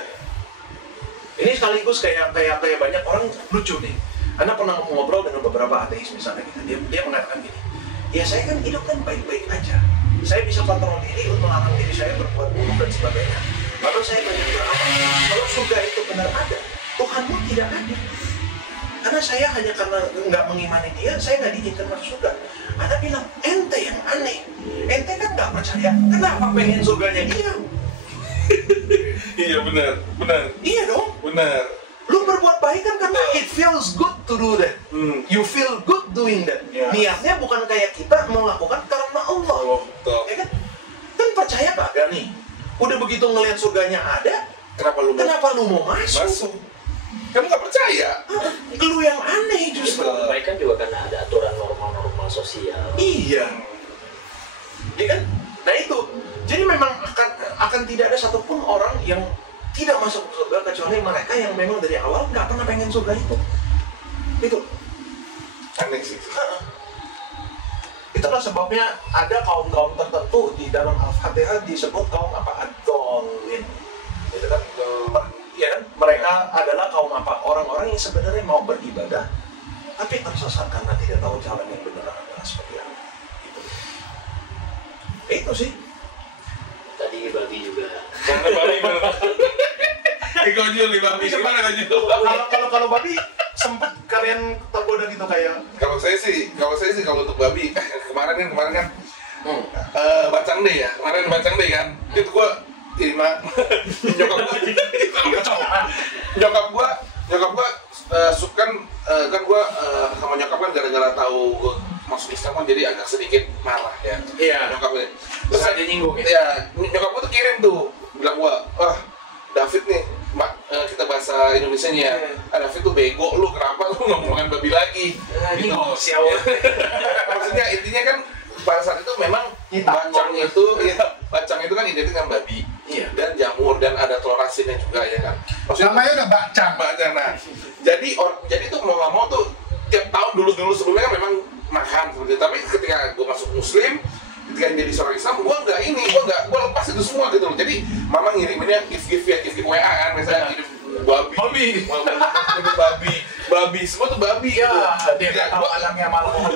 Ini sekaligus kayak banyak orang lucu nih. Anda pernah ngobrol dengan beberapa ateis misalnya gitu. Dia mengatakan gini, ya saya kan hidup kan baik-baik aja. Saya bisa kontrol diri untuk melarang diri saya berbuat buruk dan sebagainya. Lalu saya banyak beramal. Kalau surga itu benar ada, Tuhanmu tidak ada. Karena saya hanya karena nggak mengimani dia, saya nggak diizinkan masuk surga. Anda bilang, ente yang aneh. Ente kan nggak percaya. Kenapa pengen surganya dia? Iya benar. Iya dong. Benar. Lu berbuat baik kan karena it feels good to do that. You feel good doing that. Yeah. Niatnya bukan kayak kita melakukan karena Allah. Betul. Ya kan? Kan percaya kagak nih? Udah begitu ngelihat surganya ada, kenapa lu mau masuk? Kamu nggak percaya? Lu yang aneh justru. Baik kan juga karena ada aturan normal-normal sosial. Iya. Ya kan? Nah itu. Jadi memang akan tidak ada satupun orang yang tidak masuk surga kecuali mereka yang memang dari awal nggak pernah pengen surga itu. Itu. Aneh sih. Itulah sebabnya ada kaum-kaum tertentu di dalam Al-Fatihah disebut kaum apa? Ad-Dallin. Itu kan, ya kan? Mereka adalah kaum apa? Orang-orang yang sebenarnya mau beribadah, tapi tersesat karena tidak tahu jalan yang benar adalah seperti apa. Itu sih. Tadi babi juga. Karena babi benar. Gojol nih babi. Gimana Gojol? Kalau babi sempat kalian tergoda gitu kayak? Kalau saya sih kalau untuk babi kemarin kan Bacang Day ya. Kemarin Bacang Day kan. Itu gua nyokap gua kan gua sama nyokap kan gara-gara tahu gua masuk Islam kan jadi agak sedikit marah ya. Iya. Nyokapnya. Terus aja nyinggung ya? Iya, nyokap gua tuh kirim tuh bilang gua, David nih, kita bahasa Indonesianya ya. David tuh bego, lu kenapa lu ngomongin babi lagi? Gitu. Maksudnya intinya kan pada saat itu memang bacang itu kan identik dengan babi. Iya. Dan jamur dan ada telur asinnya juga ya kan. Maksudnya Namanya udah bacang. Nah, jadi tuh mau nggak mau tuh tiap tahun dulu sebelumnya kan memang makan seperti itu. Tapi ketika gue masuk Muslim, ketika jadi seorang Islam, gue lepas itu semua gitu loh. Jadi mama ngiriminnya gift WA kan, misalnya ngirim babi, semua tuh babi Iya, gitu. dia nggak tahu anaknya malah mau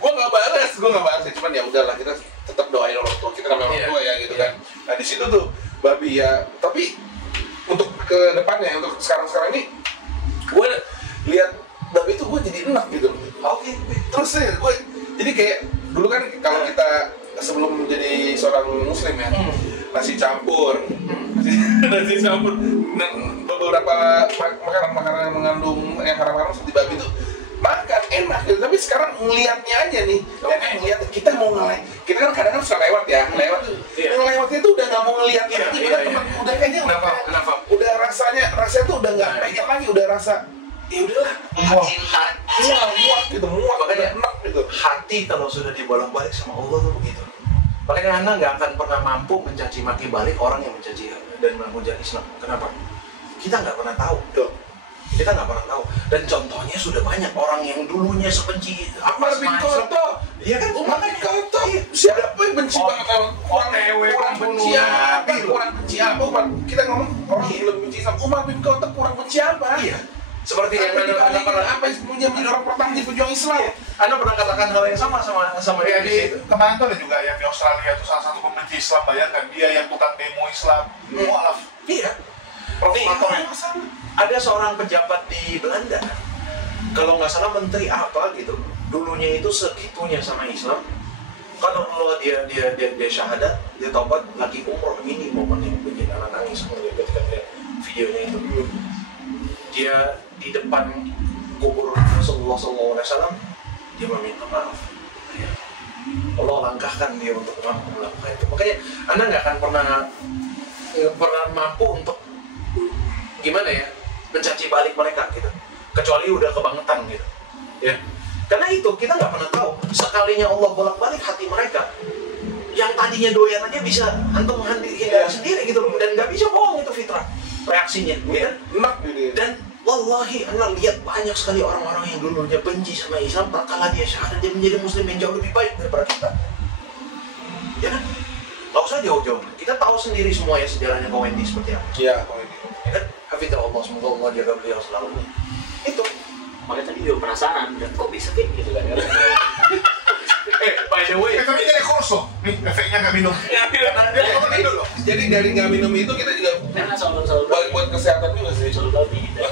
gue nggak balas ya, cuman ya udahlah kita tetap doain orang tua kita namanya orang tua ya gitu kan. Nah di situ tuh babi ya, tapi untuk ke depannya, untuk sekarang ini gue lihat babi itu gue jadi enak gitu. Oke. Terus ya gue jadi kayak dulu kan kalau kita sebelum menjadi seorang Muslim ya, nasi campur dan beberapa makanan yang mengandung yang haram-haram seperti babi itu makan enak gitu. Tapi sekarang ngelihatnya aja nih, ngelihat kita mau kita kan kadang-kadang suka lewatnya tuh udah nggak mau ngelihat lagi, udah kayaknya kenapa? Udah rasanya tuh udah nggak pengen lagi, udah rasa ya udahlah muak gitu, makanya enak gitu. Hati kalau sudah dibolak-balik sama Allah tuh begitu. Makanya Anda nggak akan pernah mampu mencaci maki balik orang yang mencaci dan menghujat Islam. Kenapa? Kita nggak pernah tahu. Kita nggak pernah tahu. Dan contohnya sudah banyak orang yang dulunya sebenci Umar bin Khattab. Iya kan? Umar bin Khattab. Siapa yang benci banget orang benci apa? Orang benci apa? Kita ngomong orang yang lebih benci Islam. Umar bin Khattab kurang benci apa? Iya. Seperti yang Anda pernah apa yang menjadi orang pertama di pejuang Islam? Anda pernah katakan hal yang sama Ya, di kemarin tuh ada juga yang di Australia tuh salah satu pembenci Islam, bayangkan dia yang tukang demo Islam, mualaf. Iya. Nih, ada seorang pejabat di Belanda. kalau nggak salah menteri apa gitu, dulunya itu segitunya sama Islam. Kalau dia syahadat, dia taubat, lagi umroh, ini momen yang bikin anak nangis ketika lihat videonya itu. Dia di depan kubur Rasulullah SAW, dia meminta maaf. Allah langkahkan dia untuk melakukan itu. Makanya Anda nggak akan pernah mampu untuk gimana ya, mencaci balik mereka gitu, kecuali udah kebangetan gitu ya. Karena itu kita nggak pernah tahu, sekalinya Allah bolak-balik hati mereka yang tadinya doyan aja bisa antum hindari sendiri gitu loh, dan nggak bisa bohong, itu fitrah reaksinya ya. Dan wallahi Anda lihat banyak sekali orang-orang yang dulunya benci sama Islam, tatkala dia syahadat dia menjadi muslim yang jauh lebih baik daripada kita ya kan. Nggak usah jauh-jauh, kita tahu sendiri semua ya sejarahnya Kowendi seperti apa Iya, Kowendi ya kan. Hafizahullah, semoga Allah jaga beliau selalu. Itu makanya tadi juga penasaran, dan kok bisa fit gitu kan? by the way, tapi jadi kurus loh, nih efeknya nggak minum. Jadi dari nggak minum itu kita juga Karena soal buat kesehatan juga sih. soal babi gitu.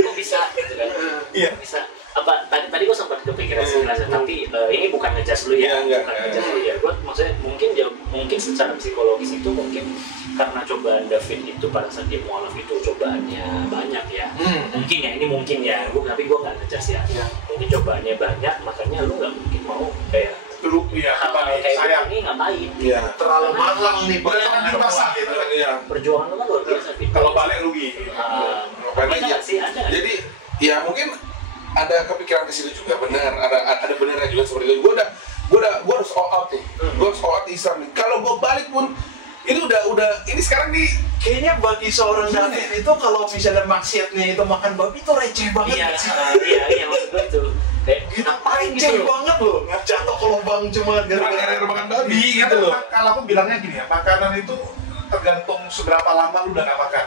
Kok bisa gitu kan? Iya. Kok bisa? Apa tadi gue sempat kepikiran sekilas, tapi ini bukan ngejudge lu ya, Iya, bukan ngejudge lu ya. Gue maksudnya mungkin secara psikologis itu mungkin karena cobaan David itu pada saat dia mualaf itu cobaannya banyak ya. Mungkin ya, ini mungkin ya. Tapi gue nggak ngejudge ya. Mungkin cobaannya banyak, makanya lu nggak mungkin mau kayak Dulu iya, hal kayak sayang. ini ngapain? Iya. terlalu malang nih Terlalu basah gitu. Iya. Perjuangan lu kan luar biasa. Fit. Kalau balik rugi. Ngapain Ada aja? nggak sih? Ada nggak? Jadi ya mungkin ada kepikiran di situ juga, benar, ada benarnya juga seperti itu. Gue harus all out nih, gue harus all out di Islam nih. Kalau gue balik pun itu udah ini sekarang di kayaknya bagi seorang David itu kalau misalnya maksiatnya itu makan babi itu receh banget Iya, nggak sih? iya maksud gue itu. Kayak ngapain Receh gitu? banget loh, jatuh ke lubang cuma gara-gara makan babi Iya gitu loh. Kalau aku bilangnya gini ya, makanan itu tergantung seberapa lama lu udah nggak makan.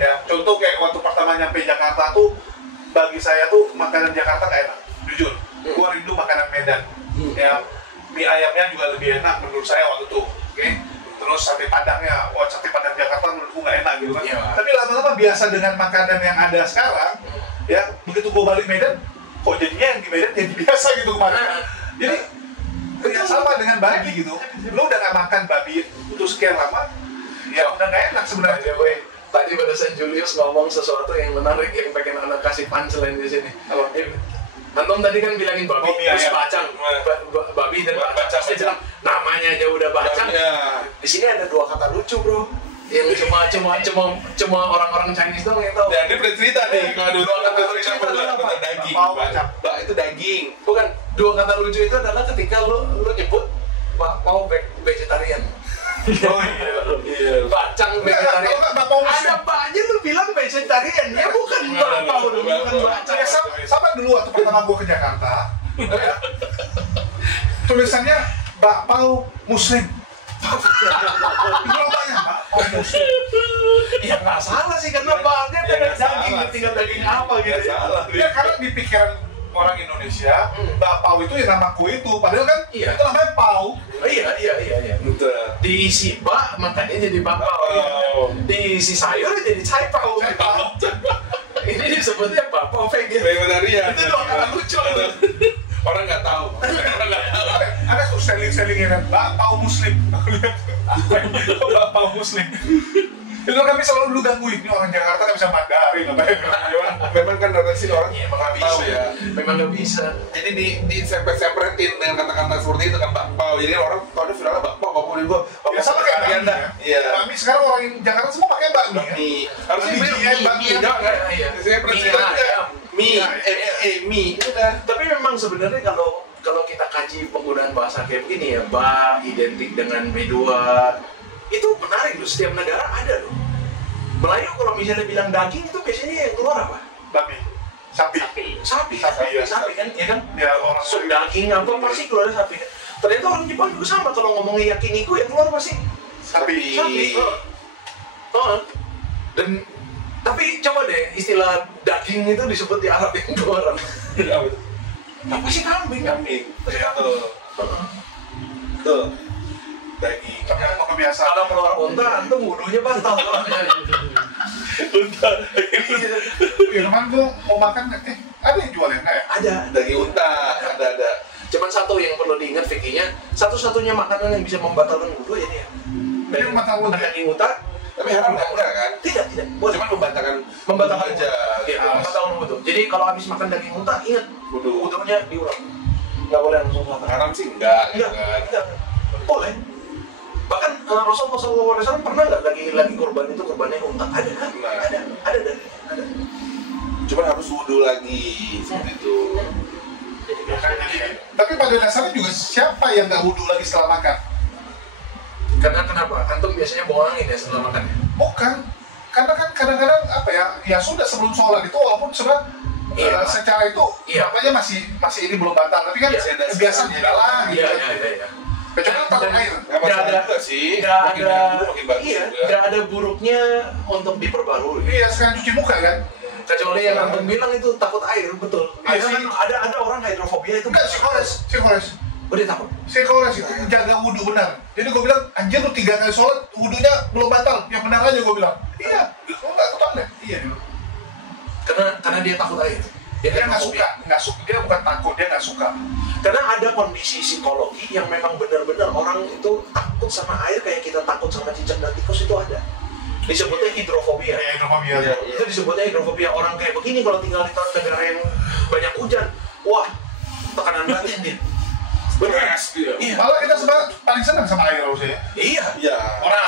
Ya, contoh kayak waktu pertama nyampe Jakarta tuh, bagi saya tuh makanan Jakarta nggak enak, jujur. Gua rindu makanan Medan. Ya, mie ayamnya juga lebih enak menurut saya waktu itu. Oke. Terus sate padangnya, sate padang Jakarta menurutku nggak enak gitu kan. Iya. Tapi lama-lama biasa dengan makanan yang ada sekarang, ya begitu gua balik Medan, kok jadinya yang di Medan jadi biasa gitu kemarin. Jadi ya sama dengan babi gitu. Lu udah nggak makan babi untuk sekian lama, ya udah nggak enak sebenarnya. Tadi pada saat Julius ngomong sesuatu yang menarik yang pengen anak kasih punchline di sini. Antum tadi kan bilangin babi, terus bacang, babi dan bacang. Dia bilang namanya aja udah bacang. Di sini ada dua kata lucu bro, yang cuma orang-orang Chinese doang yang tahu. Dan dia pernah cerita nih, kalau dulu kata cerita benar daging, bak itu daging. Bukan, dua kata lucu itu adalah ketika lu nyebut bakpao vegetarian. Oh iya. Bacang vegetarian. Ada baknya lu bilang vegetarian, ya bukan bakpao, bukan bacang. Ya, sama dulu waktu pertama gua ke Jakarta, ya, tulisannya bakpao Muslim. Gerobaknya bakpao Muslim. Ya nggak salah sih, karena baknya tinggal daging, tinggal daging apa gitu ya. Ya karena di pikiran orang Indonesia, bakpao itu ya nama kue itu, padahal kan Iya. itu namanya pau. Iya. Betul. Diisi bak, makanya jadi bakpao. Diisi sayur jadi cai pao. Ini disebutnya bakpao vegetarian. Vegetarian. Itu dua kata lucu. Orang nggak tahu. Ada tuh selling-sellingnya kan, bakpao Muslim. Bakpao Muslim. Itu kami selalu dulu gangguin, ini orang Jakarta nggak bisa Mandarin, Memang kan rata sih orang nggak tahu ya. Memang nggak bisa. Jadi di sepretin dengan kata-kata seperti itu kan bakpao. Jadi orang tahu viralnya bakpao di gua. Ya sama kayak bakmi ya. Iya. Bakmi sekarang orang Jakarta semua pakai bakmi ya. Harusnya Bakmi dong kan. Iya. Saya pernah mie. Udah. Tapi memang sebenarnya kalau kita kaji penggunaan bahasa kayak begini ya, ba identik dengan B2, itu menarik loh, setiap negara ada loh. Melayu kalau misalnya bilang daging itu biasanya yang keluar apa? Babi, sapi. Sapi kan, ya kan? Ya orang Sup daging apa pasti keluar sapi kan? Ternyata orang Jepang juga sama, kalau ngomongnya yakiniku yang keluar pasti sapi. Dan tapi coba deh istilah daging itu disebut di Arab yang keluar apa sih? Kambing. Tuh. Daging. Tapi emang kebiasaan. Kalau keluar unta, antum wudhunya batal. Ya kemarin gua mau makan, Ada yang jual ya nggak ya? Ada. Daging unta, ada. Cuman satu yang perlu diingat fikihnya, satu-satunya makanan yang bisa membatalkan wudu ya dia. Jadi membatalkan wudu. Daging unta. Tapi haram enggak kan? Tidak. Boleh. Cuman membatalkan aja. Iya, membatalkan wudu. Jadi kalau habis makan daging unta, ingat wudunya diulang. Nggak boleh langsung makan. Haram sih enggak. Boleh. Bahkan Rasulullah SAW pernah nggak lagi kurban itu kurbannya unta? Ada. Cuma harus wudu lagi seperti itu. Tapi pada dasarnya juga siapa yang nggak wudhu lagi setelah makan? Karena kenapa? Antum biasanya buang angin ya setelah makan ya? Bukan, karena kan kadang-kadang apa ya sudah sebelum sholat itu walaupun sebenarnya secara itu bapaknya masih ini belum batal, tapi kan biasa tidak lah gitu. Iya. Kecuali takut air. Nggak ada buruknya untuk diperbarui. Iya, sekarang cuci muka kan? Kecuali yang antum bilang itu takut air, betul. Ada orang hidrofobia itu. Enggak, psikoles. Dia takut. Psikoles itu jaga wudhu benar. Jadi gue bilang, anjir lu 3 kali sholat, wudhunya belum batal. Yang benar aja gue bilang. Iya, lu nggak ketahuan deh. Iya. Karena dia takut air. Dia nggak suka. Dia bukan takut, dia nggak suka. Karena ada kondisi psikologi yang memang benar-benar orang itu takut sama air kayak kita takut sama cicak dan tikus itu ada. Disebutnya hidrofobia. Hidrofobia. Itu disebutnya hidrofobia. Orang kayak begini kalau tinggal di negara yang banyak hujan, wah, tekanan batin dia. Benar. Iya. Malah kita sebenarnya paling senang sama air harusnya. Iya. Orang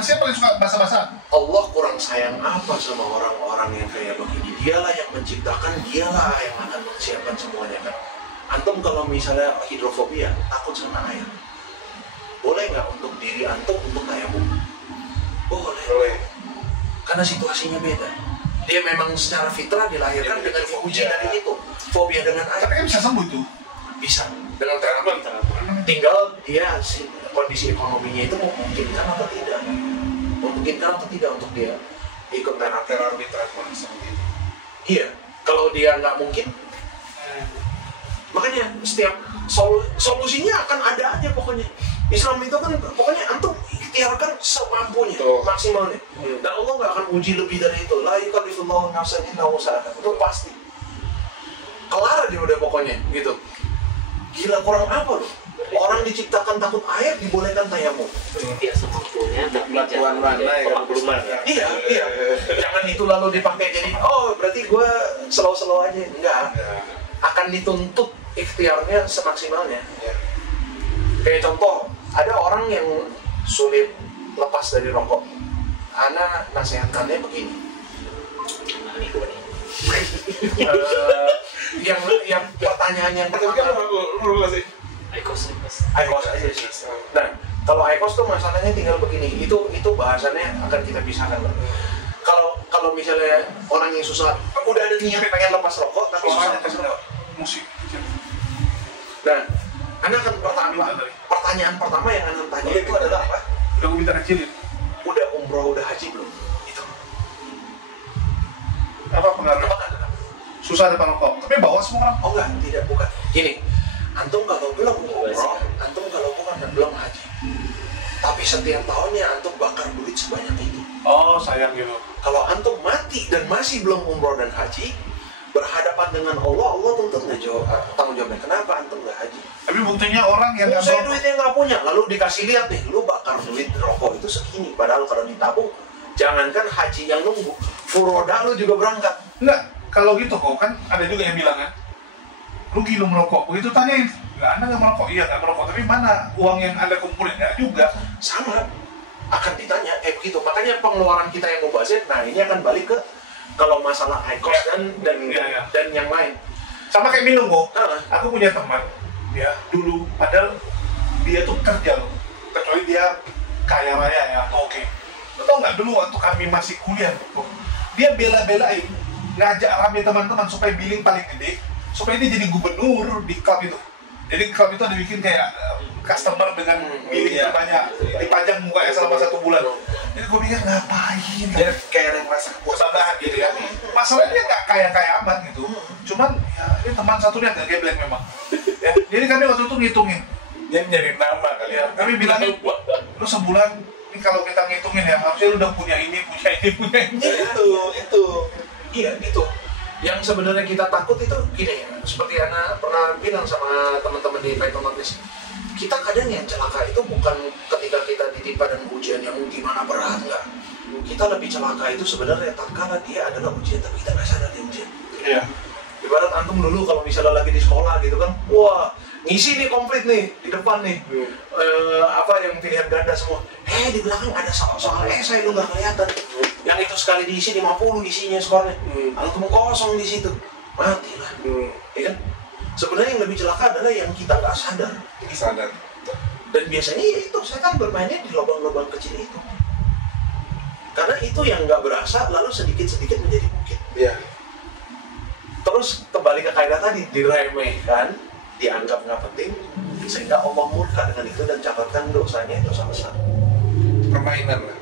Asia paling suka basah-basah. Allah kurang sayang apa sama orang-orang yang kayak begini? Dialah yang menciptakan, dialah yang akan menyiapkan semuanya kan. Antum kalau misalnya hidrofobia, takut sama air, boleh nggak untuk diri antum untuk tayamum? Boleh. Karena situasinya beda. Dia memang secara fitrah dilahirkan dengan diuji dari itu. Fobia dengan air. Tapi kan bisa sembuh tuh. Bisa. Dengan terapi. Tinggal dia kondisi ekonominya itu memungkinkan atau tidak. Memungkinkan atau tidak untuk dia ikut terapi seperti itu. Iya. Kalau dia nggak mungkin, makanya setiap solusinya akan ada aja pokoknya. Islam itu kan pokoknya antum ikhtiarkan semampunya, maksimalnya. Dan Allah nggak akan uji lebih dari itu. La yukallifullahu nafsan illa wus'aha. Itu pasti. Kelar dia udah pokoknya gitu. Gila kurang apa loh? Orang diciptakan takut air dibolehkan tayamum. Dia semampunya, tapi Tuan mana yang belum ada? Iya. Jangan itu lalu dipakai jadi berarti gue slow aja. Enggak. Akan dituntut ikhtiarnya semaksimalnya. Kayak contoh, ada orang yang sulit lepas dari rokok. Ana nasihatkannya begini. Yang pertanyaan yang pertama Aikos aja sih. Nah, kalau Aikos tuh masalahnya tinggal begini. Itu bahasannya akan kita pisahkan. Kalau misalnya orang yang susah udah ada niat pengen lepas rokok tapi susah lepas rokok. Musik. Nah, Anda akan pertanyaan pertama yang Anda tanya itu adalah apa? Udah gue minta kecilin. Udah umroh, udah haji belum? Itu. Apa pengaruh? Susah depan rokok. Tapi bawa semua orang. Oh enggak, bukan. Gini, antum kalau belum umroh, antum kalau bukan belum haji. Tapi setiap tahunnya antum bakar duit sebanyak itu. Oh, sayang gitu. Kalau antum mati dan masih belum umroh dan haji, berhadapan dengan Allah tuntut nggak tanggung jawabnya. Kenapa antum nggak haji? Tapi buktinya orang yang saya duitnya nggak punya, lalu dikasih lihat nih, lu bakar duit rokok itu segini. Padahal kalau ditabung, jangankan haji yang nunggu, furoda lu juga berangkat. Enggak, kalau gitu kok kan ada juga yang bilang kan, rugi lu merokok. Begitu tanyain, Anda nggak merokok? Iya nggak merokok. Tapi mana uang yang Anda kumpulin? Nggak juga. Sama, akan ditanya kayak begitu. Makanya pengeluaran kita yang mubazir, nah ini akan balik ke kalau masalah Aikos dan yang lain. Sama kayak minum kok. Aku punya teman, ya dulu, padahal dia tuh kerja loh. Kecuali dia kaya raya ya, atau oke. Lo tau nggak dulu waktu kami masih kuliah tuh, dia bela-belain ngajak rame teman-teman supaya billing paling gede, supaya dia jadi gubernur di klub itu. Jadi klub itu ada bikin kayak customer dengan billing terbanyak, dipajang mukanya selama 1 bulan. Jadi gue pikir ngapain? Dia kayak yang merasa puasabahan gitu ya. Masalahnya dia nggak kaya-kaya amat gitu. Cuman ya ini teman satunya agak geblek memang. Ya, jadi kami waktu itu ngitungin. Dia nyari nama kali ya. Kami bilang, lu sebulan ini kalau kita ngitungin ya harusnya lu udah punya ini. Itu. Iya, itu. Yang sebenarnya kita takut itu gini ya, seperti Ana pernah bilang sama teman-teman di Python Notice, kita kadang yang celaka itu bukan ketika kita ditimpa dengan ujian yang gimana berat, enggak. Kita lebih celaka itu sebenarnya tatkala dia adalah ujian tapi kita nggak sadar dia ujian. Iya. Ibarat antum dulu kalau misalnya lagi di sekolah gitu kan, wah ngisi nih komplit nih di depan nih, apa yang pilihan ganda semua. Di belakang ada soal esai lu nggak kelihatan. Yang itu sekali diisi 50 isinya skornya. Antum kosong di situ, matilah. Ya kan? Sebenarnya yang lebih celaka adalah yang kita nggak sadar. Sadar. Dan biasanya ya itu setan bermainnya di lubang-lubang kecil itu. Karena itu yang nggak berasa, lalu sedikit-sedikit menjadi bukit. Iya. Terus kembali ke kaidah tadi, diremehkan, dianggap nggak penting, sehingga Allah murka dengan itu dan catatkan dosanya itu dosa besar. Permainan lah.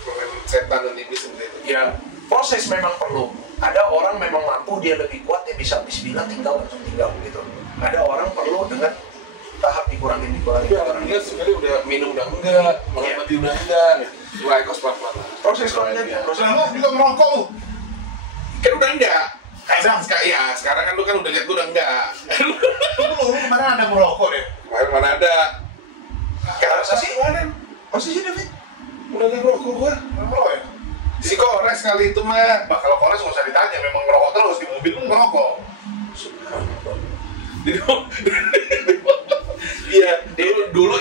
Permainan setan dan iblis seperti itu. Ya, proses memang perlu. Ada orang memang mampu, dia lebih kuat, dia bisa bismillah tinggal langsung tinggal gitu. Ada orang perlu dengan tahap dikurangin. Ya, dia sebenarnya udah minum udah enggak, makan mati udah enggak. Mulai kos pelan-pelan. Proses konten, proses. Lu juga merokok lu. Kan udah enggak. Sekarang kan lu kan udah lihat gue udah enggak. Lu kemarin ada merokok deh. Kemarin mana ada? Masa sih? Kemarin. Masa sih David? Udah enggak ngerokok gua. Merokok ya? Si kores kali itu mah. Bah, kalau kores nggak usah ditanya, memang merokok terus di mobil lu merokok. Iya, dulu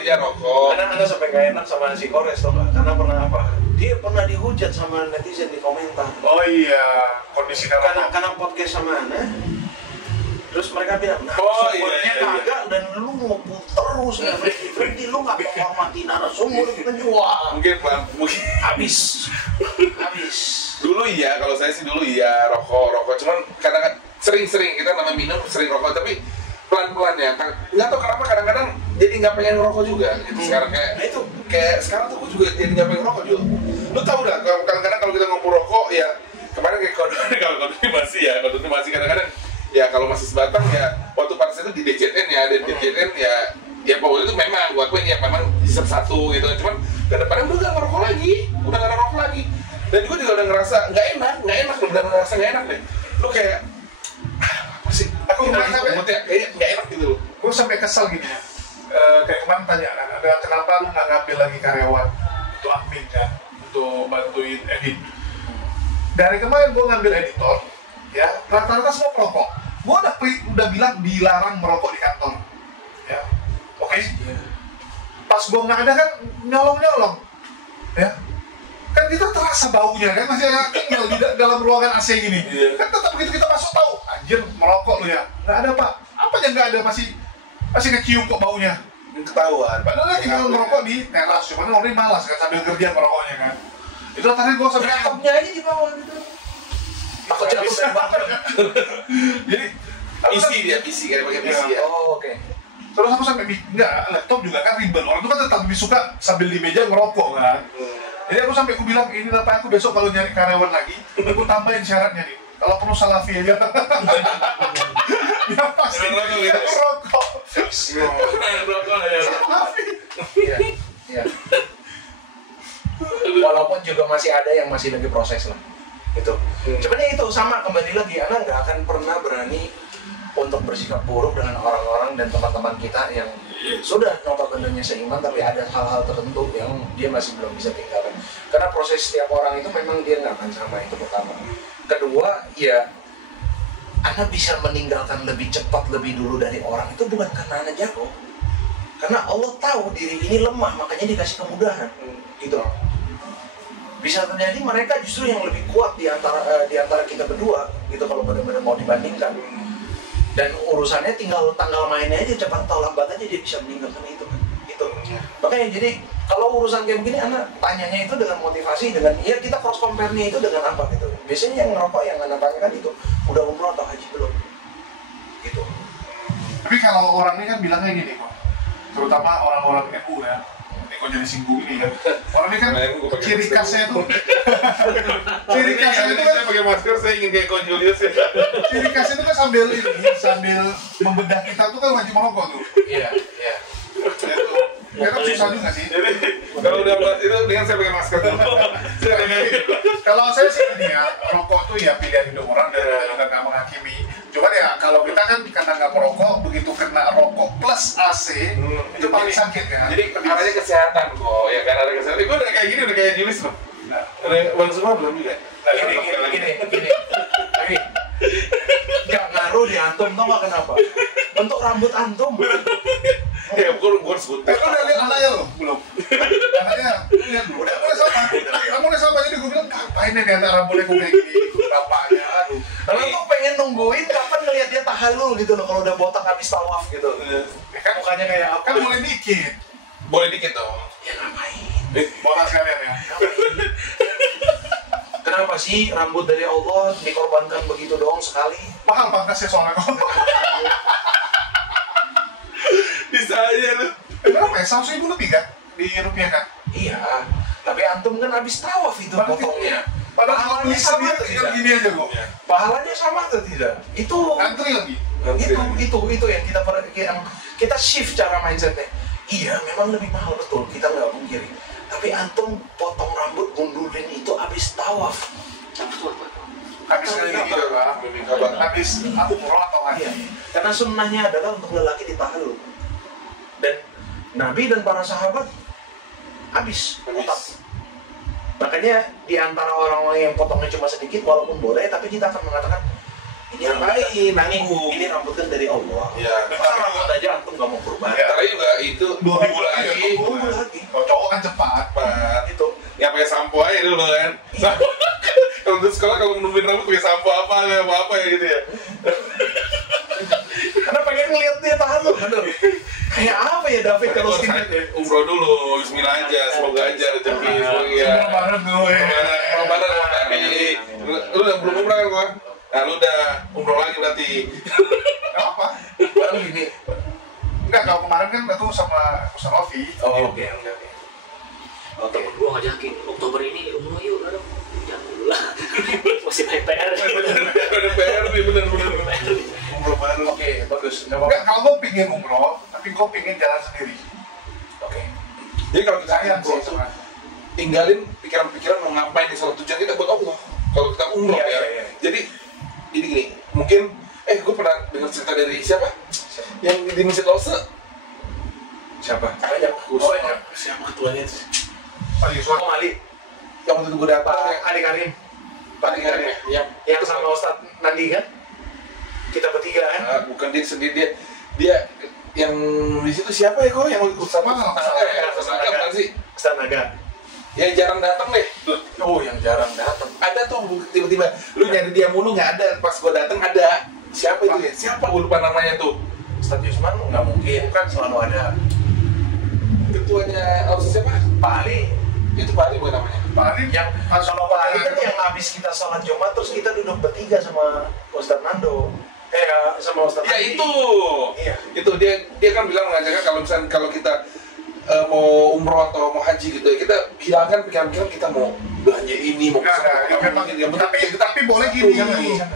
iya rokok. Anak-anak sampai nggak enak sama si Kores tuh nggak? Karena pernah apa? Dia pernah dihujat sama netizen di komentar. Oh iya, kondisi Karena podcast sama Ana. Terus mereka bilang, nah sumbernya kagak dan lu ngopul terus David itu, lu nggak menghormati narasumber penjual. Mungkin Habis. Dulu iya, kalau saya sih dulu iya rokok. Cuman kadang-kadang sering-sering kita namanya minum sering rokok, tapi pelan-pelan ya. Nggak tahu kenapa kadang-kadang jadi nggak pengen ngerokok juga. Gitu. Sekarang kayak sekarang tuh gue juga jadi nggak pengen ngerokok juga. Lu tahu nggak? Kadang-kadang kalau kita ngumpul rokok ya kemarin kayak kalau kode masih kadang-kadang ya kalau masih sebatang ya waktu pada saat itu di DJN ya, DJN ya pokoknya itu memang gua akuin ya memang satu gitu. Cuman kedepannya udah nggak ngerokok lagi. Dan juga udah ngerasa nggak enak, udah ngerasa nggak enak deh. Lu kayak apa sih? Aku kemarin sampai kayak nggak enak gitu loh. Gue sampai kesel gitu ya. Kayak kemarin tanya kan, ada kenapa lu nggak ngambil lagi karyawan untuk admin kan, untuk bantuin edit. Dari kemarin gue ngambil editor, ya rata-rata semua perokok. Gue udah bilang dilarang merokok di kantor, ya. Oke. Pas gue nggak ada kan nyolong, ya. Kan kita terasa baunya kan, masih tinggal di dalam ruangan AC gini. Kan tetap begitu kita masuk tahu, anjir merokok lu ya. Nggak ada pak, apa yang nggak ada masih kecium kok baunya. Ketahuan. Padahal tinggal merokok di teras, cuman orang malas kan sambil kerja merokoknya kan. Itu tadi gue sampai Laptopnya aja di bawah gitu. Takut jatuh banget. Jadi PC kayak pakai PC ya. Oh, oke. terus aku sampai enggak, laptop juga kan ribet, orang itu kan tetap lebih suka sambil di meja ngerokok kan. Jadi aku sampai bilang ini apa, aku besok kalau nyari karyawan lagi aku tambahin syaratnya nih, kalau perlu salafi aja. Ya pasti rokok. Iya. Walaupun juga masih ada yang masih lagi proses lah gitu. Sebenarnya itu sama, kembali lagi, Ana nggak akan pernah berani untuk bersikap buruk dengan orang-orang dan teman-teman kita yang sudah notabene seiman, tapi ada hal-hal tertentu yang dia masih belum bisa tinggalkan. Karena proses setiap orang itu memang dia nggak akan sama, itu pertama. Kedua, ya Ana bisa meninggalkan lebih cepat, lebih dulu dari orang itu bukan karena Ana jago, karena Allah tahu diri ini lemah, makanya dikasih kemudahan gitu. Bisa terjadi mereka justru yang lebih kuat di antara kita berdua gitu kalau benar-benar mau dibandingkan. Dan urusannya tinggal tanggal mainnya aja, cepat atau lambat aja dia bisa meninggalkan itu kan. Gitu. Makanya jadi kalau urusan kayak begini Ana tanyanya itu dengan motivasi, dengan ya kita cross compare-nya itu dengan apa gitu. Biasanya yang ngerokok yang Ana tanyakan itu udah umroh atau haji belum gitu. Tapi kalau orang ini kan bilangnya gini kok, terutama orang-orang NU ya, kok jadi singgung ini ya. Orang ini kan ciri khasnya itu kan pakai masker, saya ingin kayak Ko Julius ya. Ciri khasnya itu kan sambil membedah kita tuh kan wajib merokok tuh. Iya. Itu susah juga sih. Jadi kalau udah buat itu dengan saya pakai masker. Kalau saya sih ini ya, rokok tuh ya pilihan hidup orang dan kita juga nggak menghakimi. Cuman ya kalau kita kan karena nggak merokok, begitu kena rokok plus AC itu paling sakit kan. Jadi arahnya kesehatan kok, ya kan arah kesehatan. Gue udah kayak gini, udah kayak Julius loh. Ada Bang Sumar belum juga? Gini. Nggak ngaruh di antum, tau nggak kenapa? Bentuk rambut antum. Ya, gue sebut. Lu udah lihat anaknya lo? Belum. Anaknya, lihat dulu. Udah mulai sama. Kamu udah sama, jadi gue bilang, ngapain nih antara rambutnya gue kayak gini? Bapaknya, aduh. Karena tuh pengen nungguin kapan ngeliat dia tahallul gitu loh, kalau udah botak habis tawaf gitu. Kan mukanya kayak apa? Kan mulai dikit. Boleh dikit dong. Ya ngapain? Botak sekalian ya. Kenapa sih rambut dari Allah dikorbankan begitu doang sekali? Mahal pangkasnya soalnya kok. Bisa aja lu. Berapa ya? 100.000 lebih kan? Di rupiah kan? Iya, tapi antum kan habis tawaf itu potongnya. Padahal kalau beli sama sendiri atau tinggal tidak? gini aja kok. Pahalanya sama atau tidak? Itu Antri lagi. itu yang kita shift cara mindsetnya. Iya, memang lebih mahal betul, kita nggak pungkiri. Tapi antum potong rambut gundulin itu habis tawaf. Habis kali gitu lah. Habis umroh atau haji. Iya, karena sunnahnya adalah untuk lelaki ditahallul. Dan Nabi dan para sahabat habis botak. Makanya di antara orang-orang yang potongnya cuma sedikit walaupun boleh, tapi kita akan mengatakan ini ini rambut kan dari Allah. Ya. Masa rambut aja antum nggak mau berubah. Ya. Karena juga itu 2 minggu lagi. 2 minggu lagi. Kalau cowok kan cepat. Itu Ya pakai sampo aja dulu kan. Kalau di sekolah kalau nungguin rambut pakai sampo apa ya gitu ya. karena pengen ngeliat dia tahallul, bener. Kayak apa ya David kalau skinhead ya? Umroh dulu, bismillah aja, semoga aja rezeki ya. Umroh bareng gue. Umroh bareng sama Nabi. Lu udah belum umroh kan gua? Nah, lu udah umroh lagi berarti. Gak apa? Bareng gini. Enggak, kalau kemarin kan aku sama Ustaz Rofi. Oh, oke. Temen gue ngajakin, Oktober ini umroh yuk, udah dong. Jangan dulu lah. Masih banyak PR. Ada PR nih, bener. Umroh bareng. Oke, bagus. Enggak, kalau gue pingin umroh, tapi gue pingin jalan sendiri. Oke. Jadi kalau kita Sayang umroh sih tuh, sebenarnya. tinggalin pikiran-pikiran mau ngapain di salah tujuan kita buat Allah. Kalau kita umroh Iya, ya. iya. Jadi gini, mungkin gue pernah dengar cerita dari siapa? Yang di Masjid Lause. Siapa? Banyak. Banyak. Siapa ketuanya itu? Pak Yusuf. Oh, Ali. Yang waktu itu gue datang ya. Ali Karim. Pak Karim ya. Yang sama Ustadz Nandi kan? Kita bertiga kan? Bukan dia sendiri, dia yang di situ siapa ya kok yang Ustaz Naga bukan sih? Ustadz Naga. Yang jarang datang deh. Oh, yang jarang datang. Ada tuh tiba-tiba lu nyari dia mulu nggak ada, pas gua datang ada. Siapa itu ya? Siapa gua lupa namanya tuh. Ustadz Yusman nggak mungkin, kan selalu ada. Ketuanya siapa? Pak Ali. Itu Pak Ali bukan namanya. Pak Ali Yang kalau Pak Ali kan yang habis kita sholat Jumat terus kita duduk bertiga sama Ustadz Nando. Sama Ustadz Ya Nandi. itu. Iya. Itu dia kan bilang mengajarkan kalau misalnya kalau kita mau umroh atau mau haji gitu ya, kita hilangkan pikiran-pikiran kita mau belanja ini, mau Enggak, memang tapi boleh gini.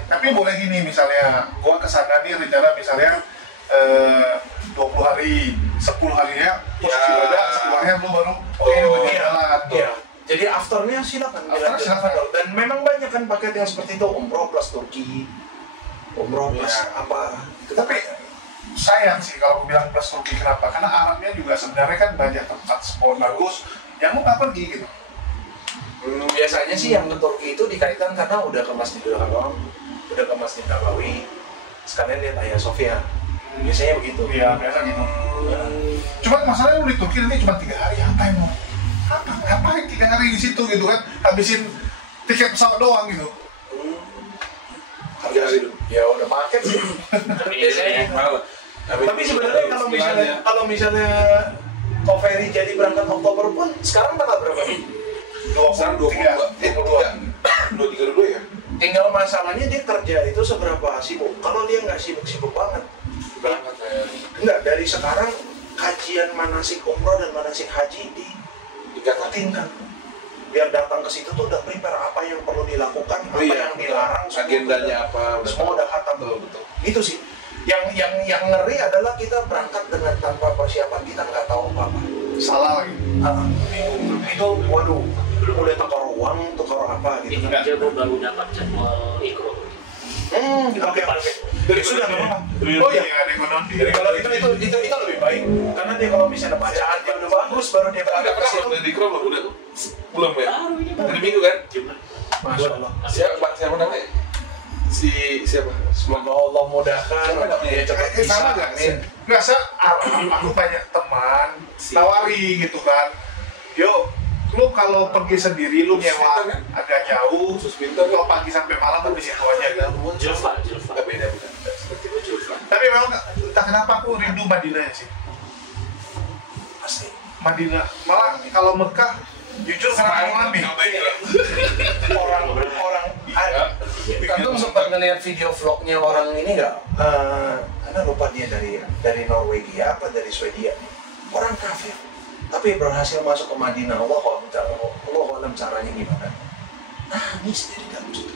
Tapi boleh gini misalnya gua kesana nih rencana misalnya 20 hari, 10 harinya posisi ibadah, 10 harinya lu baru jalan. Iya. Jadi afternya silakan. After silakan. Dan memang banyak kan paket yang seperti itu, umroh plus Turki, umroh plus apa. Tapi sayang sih kalau aku bilang plus Turki, kenapa? Karena Arabnya juga sebenarnya kan banyak tempat spot bagus yang lu nggak pergi gitu. Biasanya sih yang ke Turki itu dikaitkan karena udah ke Masjidil Haram, udah ke Masjid Nabawi, sekalian lihat Hagia Sophia. Biasanya begitu. Iya, biasa gitu. Cuman masalahnya lu di Turki nanti cuma 3 hari, ngapain lu? Ngapain 3 hari di situ gitu kan? Habisin tiket pesawat doang gitu. Ya udah paket sih. Tapi biasanya. Tapi sebenarnya kalau misalnya Koferi jadi berangkat Oktober pun sekarang tanggal berapa? 23 ya. Tinggal masalahnya dia kerja itu seberapa sibuk. Kalau dia nggak sibuk-sibuk banget. Enggak, dari sekarang kajian manasik umroh dan manasik haji ditingkatkan. Biar datang ke situ tuh udah prepare apa yang perlu dilakukan, apa yang dilarang, agendanya apa, semua udah khatam. Betul. Itu sih. Yang ngeri adalah kita berangkat dengan tanpa persiapan, kita nggak tahu apa-apa. Salah lagi. Itu waduh, udah tukar uang, tukar apa gitu Itu kan. aja gue baru dapat jadwal ikro. Oke. Jadi sudah nggak apa-apa. Oh iya, ada yang nonton. Jadi kalau itu lebih baik karena dia kalau misalnya bacaan dia udah bagus baru dia Udah berangkat ke pernah situ. belum di Chrome udah belum ya? Baru ini Hari Minggu kan? Jumat. Masya Allah. Siapa namanya? Siapa? Semoga Allah mudahkan. Dia cepat bisa. Sama nggak sih? Nggak aku banyak teman nawari gitu kan. Yuk, lu kalau pergi sendiri lu nyewa Pintar, kan? agak jauh. Khusus pintar Kalau pagi sampai malam tuh di situ aja kan. Julfa. Gak beda. Seperti itu Julfa. Tapi memang entah kenapa aku rindu Madinah sih. Pasti. Madinah. Malah kalau Mekah jujur karena orang nih. Orang Antum sempat ngeliat video vlognya orang ini nggak? Karena lupa dia dari Norwegia apa dari Swedia. Orang kafir, tapi berhasil masuk ke Madinah. Allah alam caranya gimana? Nangis dia di dalam situ.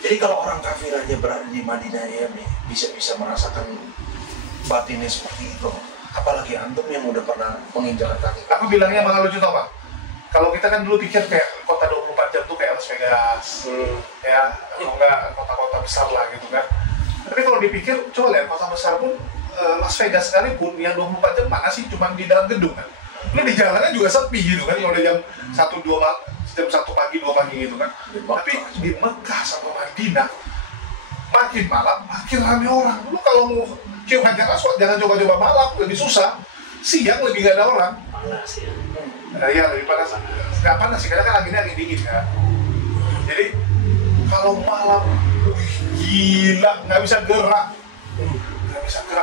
Jadi kalau orang kafir aja berada di Madinah ya bisa merasakan batinnya seperti itu. Apalagi antum yang udah pernah menginjakan kaki. Aku bilangnya malah lucu tau Pak. Kalau kita kan dulu pikir kayak kota 24 jam tuh kayak Las Vegas, ya, atau enggak kota-kota besar lah gitu kan. Tapi kalau dipikir, coba lihat kota besar pun, Las Vegas sekalipun yang 24 jam mana sih cuma di dalam gedung kan. Lu di jalannya juga sepi gitu kan, kalau udah jam 1 pagi 2 pagi gitu kan. Tapi di Mekah sama Madinah, makin malam makin ramai orang. Lu kalau mau cium Hajar Aswad jangan coba-coba malam, lebih susah. Siang lebih gak ada orang. Panas ya. Iya lebih panas. Nggak panas sih, karena kan anginnya lagi dingin kan. Jadi kalau malam, gila, nggak bisa gerak.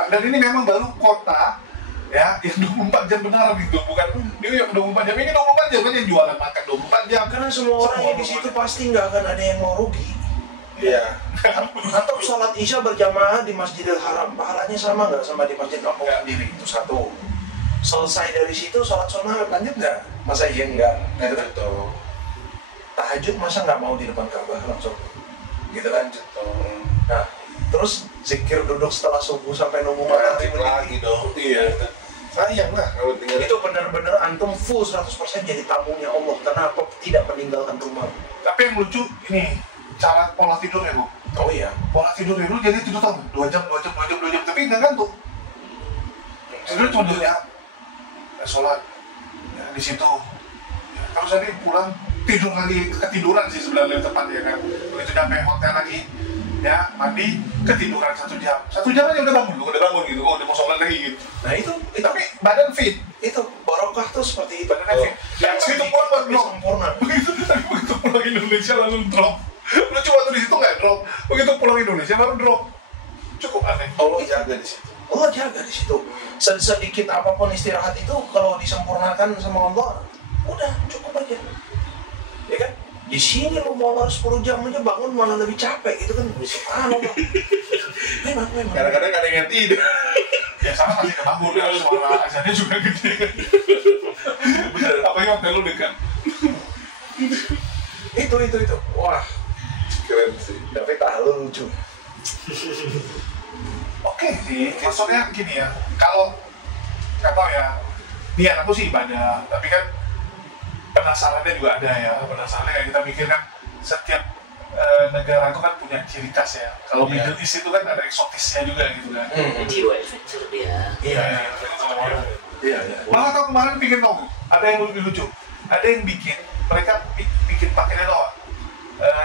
Dan ini memang baru kota ya yang 24 jam benar gitu, bukan New York 24 jam. Ini 24 jam kan yang jualan makan 24 jam. Karena semua orang yang di situ pasti nggak akan ada yang mau rugi. Iya. Atau sholat isya berjamaah di Masjidil Haram, pahalanya sama nggak sama di masjid kampung sendiri? Itu satu. Selesai dari situ sholat sunnah lanjut nggak? Masa iya nggak? Gitu kan? Tahajud masa nggak mau di depan Ka'bah langsung? Gitu kan? Nah, terus zikir duduk setelah subuh sampai nunggu matahari lagi dong. Iya. Sayang lah kalau tinggal itu benar-benar antum full 100% jadi tamunya Allah. Kenapa tidak meninggalkan rumah? Tapi yang lucu ini cara pola tidurnya Bu. Oh iya. Pola tidurnya dulu jadi tidur tau 2 jam, tapi nggak ngantuk. Tidur cuma 2 jam. Sholat ya, di situ ya, terus nanti pulang tidur lagi, ketiduran sih sebenarnya tepat ya kan. Begitu sampai hotel lagi ya mandi, ketiduran 1 jam aja udah bangun gitu, udah mau sholat lagi gitu. Nah itu Tapi badan fit, itu barokah tuh seperti itu. badannya fit. Dan begitu pulang baru drop. Sempurna. Begitu pulang Indonesia langsung drop. Lucu waktu di situ nggak drop, begitu pulang Indonesia baru drop. Cukup aneh. Allah jaga di situ. Allah jaga di situ. Sedikit apapun istirahat itu kalau disempurnakan sama Allah, udah cukup aja. Ya kan? Di sini lu mau harus 10 jam aja bangun malah lebih capek gitu kan. Subhanallah. Memang. Kadang-kadang ada yang tidur. Ya sama masih kebangun kan, suara azannya juga gede. Bener. Apalagi hotel lu dekat. Itu. Wah, Keren sih. tapi tahu lucu. Oke sih, maksudnya gini ya, kalau nggak tahu ya, niat aku sih ibadah, tapi kan penasarannya juga ada ya, penasarannya kayak kita mikir kan setiap negara itu kan punya ciri khas ya. Kalau Middle East itu kan ada eksotisnya juga gitu kan. Jiwa adventure dia. Iya. Malah aku kemarin bikin tahu, ada yang lebih lucu, ada yang bikin, mereka bikin pakainya tau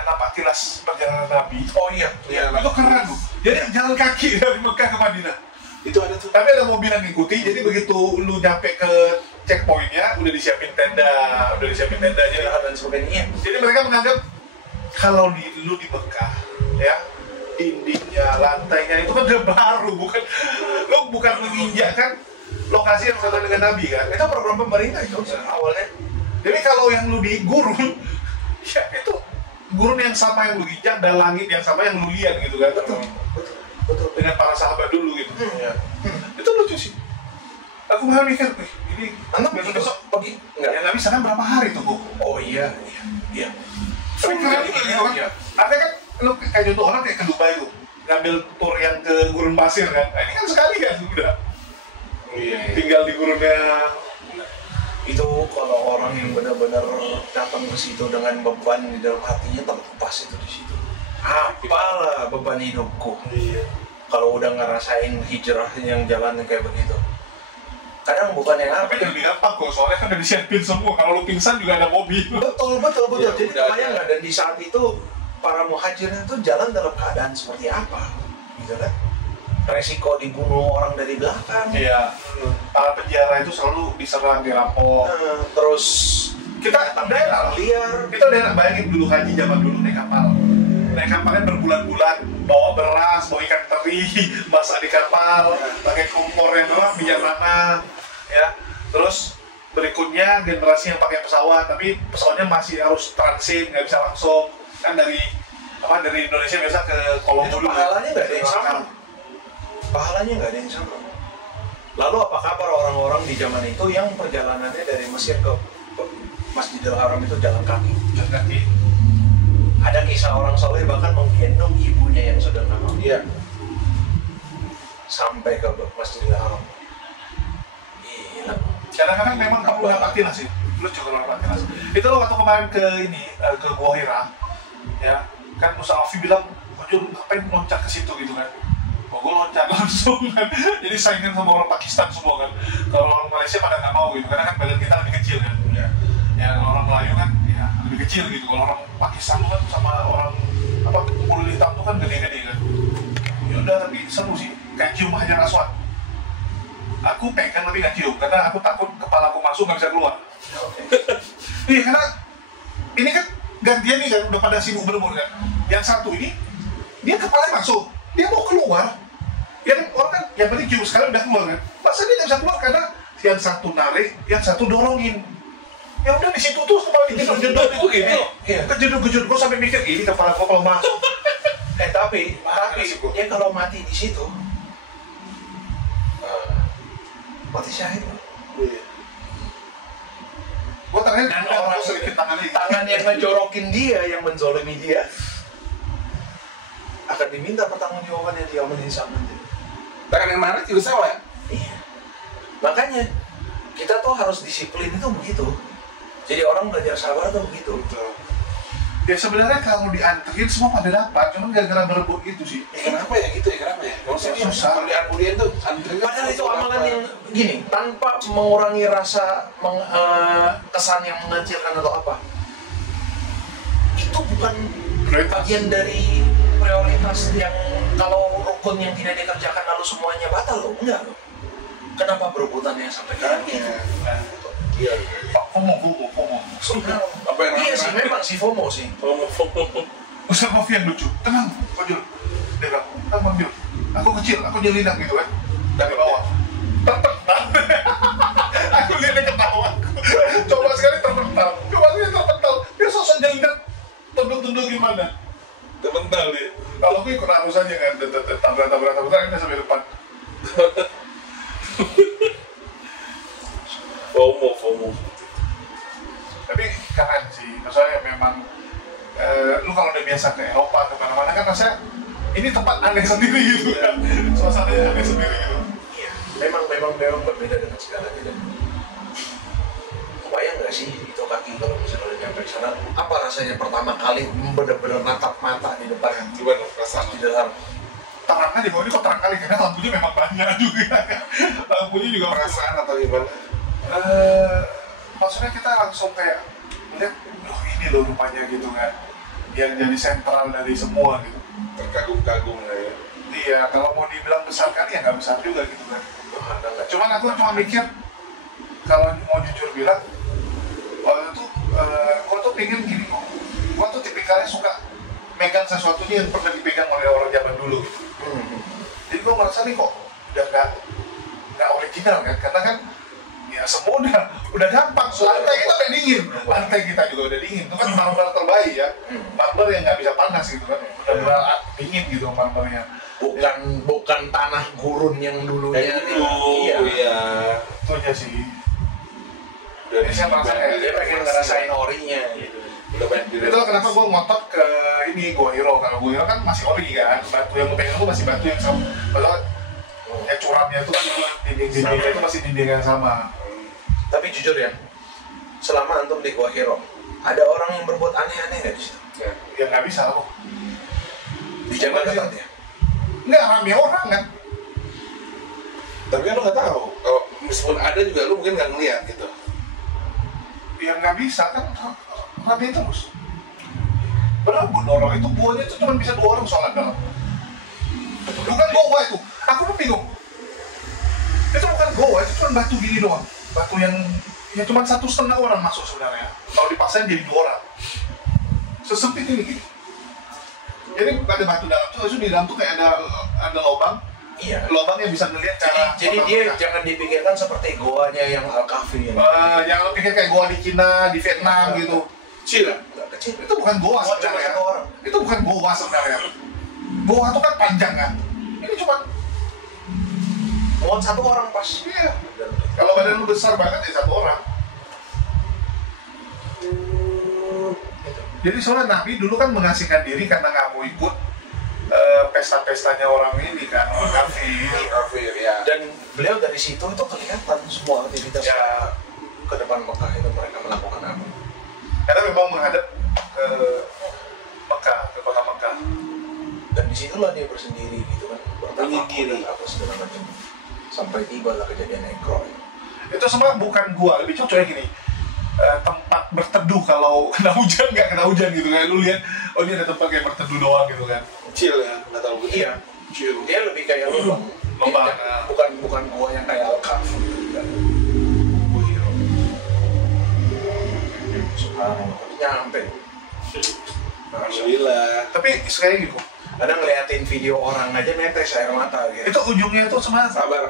nampak kilas perjalanan Nabi. Oh iya. Itu keren tuh. Jadi jalan kaki dari Mekah ke Madinah. Itu ada tuh. Tapi ada mobil yang ngikuti, jadi begitu lu nyampe ke checkpointnya, udah disiapin tendanya Dan sebagainya. Jadi mereka menganggap kalau lu di Mekah, ya dindingnya, lantainya itu kan udah baru, bukan menginjakkan lokasi yang sama dengan Nabi kan. Itu program pemerintah itu awalnya. Jadi kalau yang lu di gurun, ya itu gurun yang sama yang lu injak dan langit yang sama yang lu lihat gitu kan. Betul. Dengan para sahabat dulu gitu. Iya. Itu lucu sih. Aku malah mikir, ini Antum besok pergi ya enggak? Nabi sana berapa hari tuh Bu? Oh iya. Tapi keren juga gitu kan. Artinya kan lu kayak contoh orang kayak ke Dubai tuh, ngambil tour yang ke gurun pasir kan. Nah, ini kan sekali kan udah. Iya. Tinggal di gurunnya. Itu kalau orang yang benar-benar datang ke situ dengan beban di dalam hatinya terlepas itu di situ. Apalah beban hidupku. Iya. Kalau udah ngerasain hijrah yang jalan kayak begitu. Kadang bukan yang Tapi apa. lebih gampang kok, soalnya kan udah disiapin semua. Kalau lu pingsan juga ada mobil. Betul. Ya, Jadi udah kebayang ada. nggak? Dan di saat itu para muhajirin itu jalan dalam keadaan seperti apa, gitu kan? Resiko dibunuh orang dari belakang. Iya. Para penjara itu selalu diserang, dirampok. Terus Kita daerah liar. Kita udah bayangin dulu haji zaman dulu naik kapal. Naik kapalnya berbulan-bulan, bawa beras, bawa ikan teri, masak di kapal, pakai kompor yang bijaksana, ya. Terus berikutnya generasi yang pakai pesawat, tapi pesawatnya masih harus transit, nggak bisa langsung kan dari Indonesia biasa ke Kolombo Itu dulu. pahalanya nggak ada yang sama. Pahalanya nggak ada yang sama. Lalu apa kabar orang-orang di zaman itu yang perjalanannya dari Mesir ke Masjidil Haram itu jalan kaki? Jalan kaki. Ada kisah orang soleh bahkan menggendong ibunya yang sudah lama Iya. sampai ke Masjidil Haram. Gila. Kadang-kadang memang perlu napak tilas sih. Lu juga napak tilas. Itu lo waktu kemarin ke ke Gua Hira, ya kan Musa Alfi bilang, "Ojol ngapain loncat ke situ gitu kan?" Oh, gue loncat langsung kan. Jadi saingan sama orang Pakistan semua kan. Kalau orang Malaysia pada nggak mau gitu, karena kan badan kita lebih kecil kan. Ya kalau orang Melayu kan ya lebih kecil gitu. Kalau orang Pakistan tuh kan sama orang kulit hitam tuh kan gede-gede kan. Ya udah, tapi seru sih. Kayak cium Hajar Aswad. Aku pegang tapi nggak cium karena aku takut kepala aku masuk nggak bisa keluar. Iya, karena ini kan gantian nih kan, udah pada sibuk berumur kan. Yang satu ini dia kepala masuk, dia mau keluar. Yang orang kan yang penting cium sekali udah keluar kan. Masa dia nggak bisa keluar karena yang satu narik, yang satu dorongin. Ya udah di situ tuh kepala dijedot itu gitu. Kejedot gue sampai mikir ini kepala gue kalau masuk. Tapi dia kalau mati di situ mati syahid. Gue terakhir Dan orang sedikit tangan yang ngejorokin dia, yang menzolimi dia akan diminta pertanggungjawabannya di yaumul hisab nanti. Tangan yang narik juga sama ya? Iya. Makanya kita tuh harus disiplin itu begitu. Jadi orang belajar sabar tuh begitu. Ya sebenarnya kalau dianterin semua pada dapat, cuman gara-gara berebut gitu sih. Kenapa ya gitu ya? Kenapa ya? Maksudnya Susah. kalau di Arbudian tuh antri. Padahal itu amalan yang gini, tanpa mengurangi rasa kesan yang mengecilkan atau apa. Itu bukan bagian dari prioritas yang kalau rukun yang tidak dikerjakan lalu semuanya batal loh. Enggak loh. Kenapa berebutannya sampai kayak gitu? Iya. FOMO. Apa yang Iya sih, memang si FOMO sih. Ustaz Novi yang lucu, tenang, Kojul. Dia bilang, tenang Jul, aku kecil, aku nyelinap gitu kan, dari bawah. Terpental. Aku lihat dia ketawa. Coba sekali terpental. Dia sosok nyelinap, tunduk-tunduk gimana? terpental dia. Kalau aku ikut arus aja kan, tabrak ini sampai depan. FOMO. Tapi keren sih, maksudnya memang lu kalau udah biasa ke Eropa, ke mana-mana kan rasanya ini tempat aneh sendiri gitu kan, suasananya aneh sendiri gitu. Iya, memang berbeda dengan segalanya. Kebayang nggak sih itu kaki kalau misalnya udah nyampe sana, apa rasanya pertama kali bener-bener natap mata di depan Gimana perasaan? di dalam Terangnya di bawah ini kok terang kali, karena lampunya memang banyak juga. Lampunya juga Perasaan atau gimana? Maksudnya kita langsung kayak lihat, loh ini loh rupanya gitu kan, yang jadi sentral dari semua gitu. Terkagum-kagum lah ya. Iya, kalau mau dibilang besar kali ya nggak besar juga gitu kan. Cuman aku cuma mikir, kalau mau jujur bilang, waktu itu gua tuh pingin gini kok, gua tuh tipikalnya suka megang sesuatunya yang pernah dipegang oleh orang zaman dulu gitu. Jadi gua merasa nih kok udah nggak original kan, karena kan ya semua udah gampang. Lantai kita udah dingin, lantai kita juga udah dingin. Itu kan marmer terbaik ya, marmer yang nggak bisa panas gitu kan, udah dingin gitu marmernya. bukan tanah gurun yang dulunya. Iya. Itu aja sih. Dari Ini saya merasa kayak Dia pengen ngerasain orinya gitu. udah banyak di Itu kenapa gue ngotot ke ini Gua Hiro. Kalau Gua Hiro kan masih ori kan, batu yang gue pegang itu masih batu yang sama. Padahal curamnya itu kan dinding-dindingnya itu masih dinding yang sama. Tapi jujur ya, selama antum di Gua Hiro, ada orang yang berbuat aneh-aneh nggak di situ? Ya nggak bisa loh. Dijaga ketat ya? Nggak rame orang kan. Tapi kan lo nggak tahu. Kalau meskipun ada juga lo mungkin nggak ngeliat gitu. Ya nggak bisa kan, rame terus. Berapa orang itu guanya itu cuma bisa 2 orang sholat dalam. Bukan goa itu, aku pun bingung. Itu bukan goa, itu cuma batu gini doang. Batu yang ya cuma 1,5 orang masuk sebenarnya. Kalau dipaksain jadi 2 orang. Sesempit ini gini. Jadi ada batu dalam tuh, di dalam tuh kayak ada lubang. Iya. Lubang yang bisa ngelihat cara. Jadi dia jangan dipikirkan seperti goanya yang Al-Kahfi ya. Yang lo pikir kayak goa di Cina, di Vietnam gitu. Kecil lah. Nggak kecil. Itu bukan goa Cuma sebenarnya. 1 orang. Itu bukan goa sebenarnya. Goa itu kan panjang kan. Ini cuma Muat 1 orang pas. iya. Kalau badan lu besar banget ya 1 orang. Jadi soalnya Nabi dulu kan mengasingkan diri karena nggak mau ikut pesta-pestanya orang ini kan, orang kafir. Ya. Dan beliau dari situ itu kelihatan semua aktivitas Ya. ke depan Mekah itu mereka melakukan apa. Karena memang menghadap ke Mekah, ke kota Mekah. Dan disitulah dia bersendiri gitu kan, bertafakur Menyendiri. dan apa segala macam. Sampai tibalah kejadian Iqra. Itu semua bukan gua, lebih cocoknya gini. Tempat berteduh kalau kena hujan nggak kena hujan gitu kan. Lu lihat, oh ini ada tempat kayak berteduh doang gitu kan. Kecil ya, nggak terlalu gede. Iya, Kecil. dia lebih kayak lubang. Lubang, Dia bukan gua yang kayak Al-Kahfi gitu kan. Subhanallah, nyampe. Alhamdulillah. Tapi sekali gitu. Ada ngeliatin video orang aja netes air mata gitu. Itu ujungnya itu sebenarnya Sabar.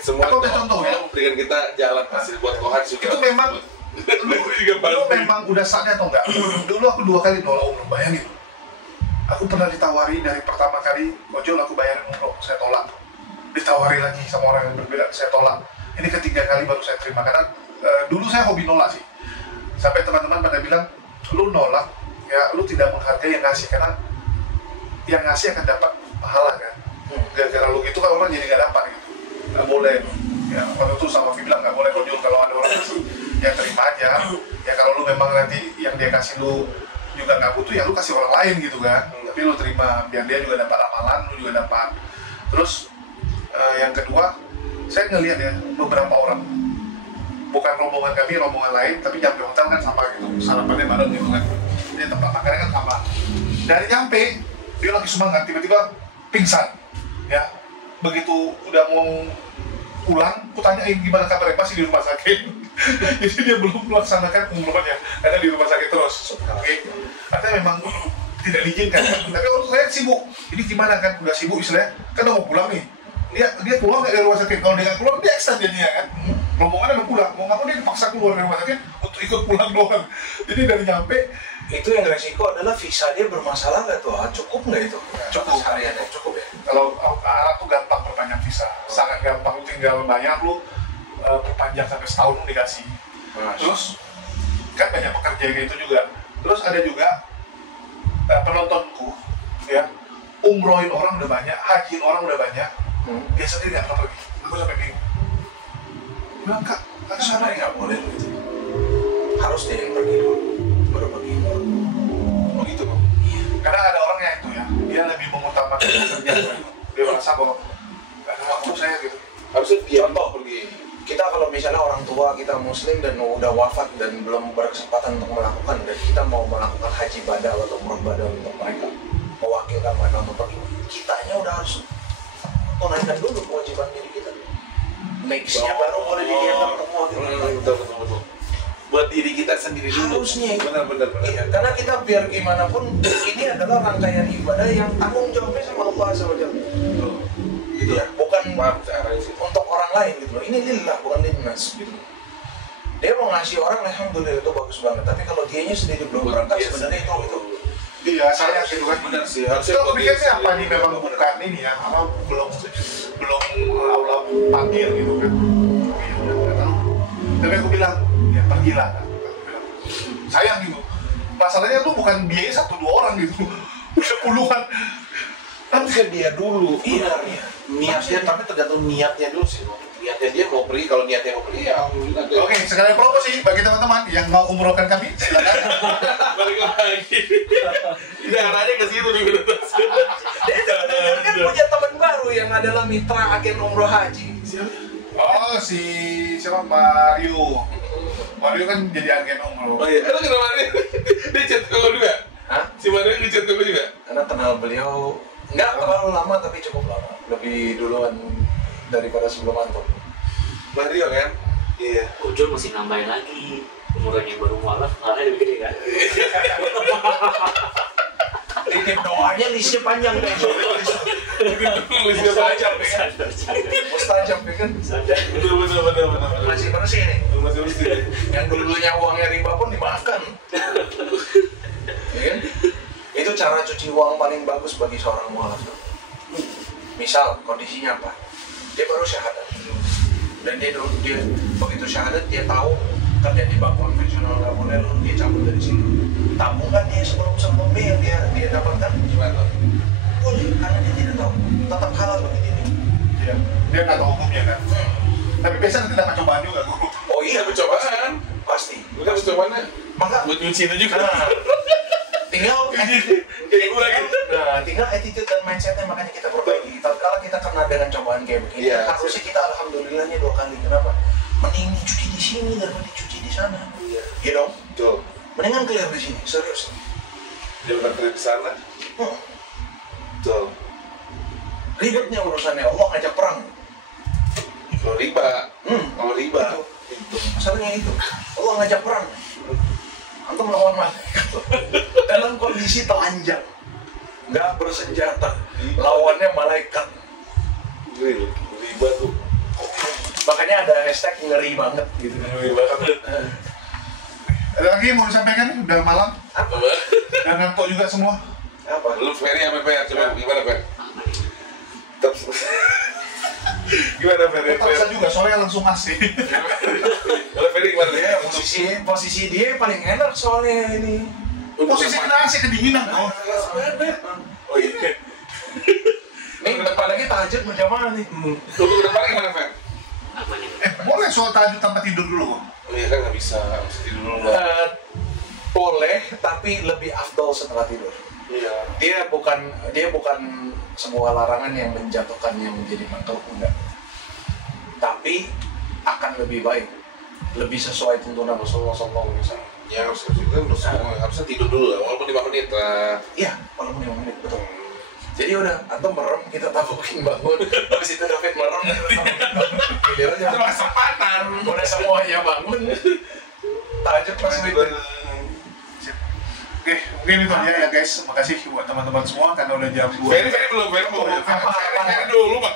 Semua Aku udah contoh ya. memberikan kita jalan pasti buat Kohan juga. itu memang lu memang udah saatnya atau enggak? Dulu aku 2 kali nolak umroh, bayangin. Aku pernah ditawari dari pertama kali, ojol aku bayarin umroh, saya tolak. Ditawari lagi sama orang yang berbeda, saya tolak. Ini ketiga kali baru saya terima, karena dulu saya hobi nolak sih. Sampai teman-teman pada bilang, lu nolak, ya lu tidak menghargai yang ngasih, karena yang ngasih akan dapat pahala kan. Gara-gara lu gitu kan orang jadi nggak dapat gitu. Nggak boleh. Ya, waktu itu sama Fi bilang nggak boleh ojol kalau ada orang ngasih, ya terima aja. Ya kalau lu memang nanti yang dia kasih lu juga nggak butuh, ya lu kasih orang lain gitu kan. Tapi lu terima, biar dia juga dapat amalan, lu juga dapat. Terus yang kedua, saya ngelihat ya beberapa orang, bukan rombongan kami, rombongan lain, tapi nyampe hotel kan sama gitu, sarapannya bareng gitu kan. Jadi tempat makannya kan sama. Dari nyampe, dia lagi semangat, tiba-tiba pingsan. Ya, begitu udah mau pulang, aku tanyain gimana kabarnya, masih di rumah sakit. Jadi dia belum melaksanakan umrohnya, karena di rumah sakit terus. Oke, artinya memang tidak diizinkan. Tapi kalau saya sibuk, ini gimana kan? Udah sibuk istilahnya, kan udah mau pulang nih. Dia keluar nggak dari rumah sakit? Kalau dia nggak keluar, dia extend jadinya kan. Rombongan udah pulang, mau nggak mau dia dipaksa keluar dari rumah sakit untuk ikut pulang doang. Jadi dari nyampe, Itu yang resiko adalah visa dia bermasalah nggak tuh? Cukup nggak itu? Cukup. Hariannya cukup ya? kalau Arab tuh gampang perpanjang visa, sangat gampang, tinggal bayar lu perpanjang sampai setahun lu dikasih. Terus kan banyak pekerja kayak gitu juga. Terus ada juga penontonku, ya, umrohin orang udah banyak, hajiin orang udah banyak, dia sendiri nggak pernah pergi. Aku sampai bingung. Bilang kak Sebenarnya nggak boleh gitu. Harus dia yang pergi dulu, baru pergi. Oh gitu bang. karena ada orangnya itu ya, dia lebih mengutamakan pekerjaan. Dia merasa bahwa nggak ada waktu saya gitu. Harusnya dia Contoh, pergi. kita kalau misalnya orang tua kita muslim dan udah wafat dan belum berkesempatan untuk melakukan, dan kita mau melakukan haji badal atau umrah badal untuk mereka, mewakilkan mereka untuk pergi, kitanya udah harus tunaikan dulu kewajiban diri kita. Next-nya baru boleh dilihat untuk mewakilkan. Betul. Buat diri kita sendiri dulu. Harusnya itu. Benar. Iya, karena kita biar gimana pun ini adalah rangkaian ibadah yang tanggung jawabnya sama Allah SWT. Gitu ya, bukan Paham caranya sih. untuk orang lain gitu loh. Ini lillah, bukan linnas gitu. Dia mau ngasih orang, alhamdulillah itu bagus banget. Tapi kalau dianya sendiri belum berangkat, sebenarnya itu. Iya, saya gitu kan. Benar sih. Itu aku pikirnya apa nih, memang bukan ini ya, apa belum Allah panggil gitu kan. Ya udah nggak tahu. Tapi aku bilang, ya pergilah kan. Aku bilang, sayang gitu. Masalahnya tuh bukan biaya 1-2 orang gitu, udah puluhan. Harusnya dia dulu. Iya. Niatnya, tapi tergantung niatnya dulu sih. niatnya dia mau pergi, kalau niatnya mau pergi ya alhamdulillah. Oke, sekalian promosi bagi teman-teman yang mau umrohkan kami, silakan. Balik lagi. Ini arahnya ke situ nih bener. Dia kan punya teman baru yang adalah mitra agen umroh haji. Oh, siapa Mario. Mario kan jadi agen umroh. Oh iya, lu kenapa dia chat ke lu juga? Hah? Si Mario ngechat ke lu juga? Karena kenal beliau nggak terlalu lama tapi cukup lama, lebih duluan daripada sebelum antum. Mario kan? Iya. Ujul masih nambahin lagi umuran yang baru mualaf, malah lebih gede kan? Titip doanya listnya panjang deh. Listnya panjang kan? Mustajab ya kan? Bener. Masih bersih nih. Masih mesti. Yang dulunya uangnya riba pun dimaafkan. Ya kan? Itu cara cuci uang paling bagus bagi seorang mualaf. Misal kondisinya apa? Dia baru syahadat. Dan dia begitu syahadat dia tahu kerja di bank konvensional nggak boleh, lalu dia cabut dari situ. Tabungan dia sebelum yang dia dapatkan Gimana? boleh, karena dia tidak tahu. Tetap halal bagi dia. Iya, dia nggak tahu hukumnya kan. Tapi biasanya tidak percobaan juga, guru. Oh iya, Percobaan. pasti. Bukan percobaannya. Maka Buat nyuci itu juga. nah, tinggal Kayak gue lagi. tinggal attitude dan mindsetnya makanya kita perbaiki. Kalau kita kena dengan cobaan kayak begini, Iya, harusnya kita alhamdulillahnya 2 kali. Kenapa? Mending dicuci di sini daripada dicuci di sana. Iya. Iya dong. Betul. Mendingan clear di sini, serius. Jangan kerja di sana. Betul. Ribetnya urusannya Allah ngajak perang. Kalau riba. Kalau riba. Itu. Masalahnya itu. Allah ngajak perang. Antum melawan malaikat dalam kondisi telanjang, nggak bersenjata, lawannya malaikat. Riba tuh. Makanya ada hashtag ngeri banget gitu. Ngeri banget. Ada lagi yang mau disampaikan? Udah malam. Apa? Dan ngantuk juga semua. Apa? Lu Ferry sama Per, coba gimana Per? Tetap. Gimana Ferry? Terpaksa juga, soalnya langsung asik. Kalau Ferry gimana? Ya, posisi dia paling enak soalnya ini. Posisi kena asik kedinginan. Oh iya. Nih bentar lagi tahajud berjamaah nih. Untuk ke depan gimana Fer? Apa nih? Boleh soal tahajud tanpa tidur dulu kok. Oh iya kan nggak bisa, mesti tidur dulu nggak? Boleh, tapi lebih afdol setelah tidur. Iya. Dia bukan sebuah larangan yang menjatuhkan yang menjadi makruh, enggak. Tapi akan lebih baik, lebih sesuai tuntunan Rasulullah SAW. Ya harus harusnya tidur dulu lah, walaupun 5 menit lah. Iya, walaupun 5 menit, betul. Jadi udah, antum merem, kita tabukin bangun. Habis itu David merem, Itu kesempatan. udah semuanya bangun. Tahajud masih itu. Oke, mungkin itu aja ya guys. Makasih buat teman-teman semua karena udah jam 2. Ferry belum, Ferry mau. Ferry dulu Pak.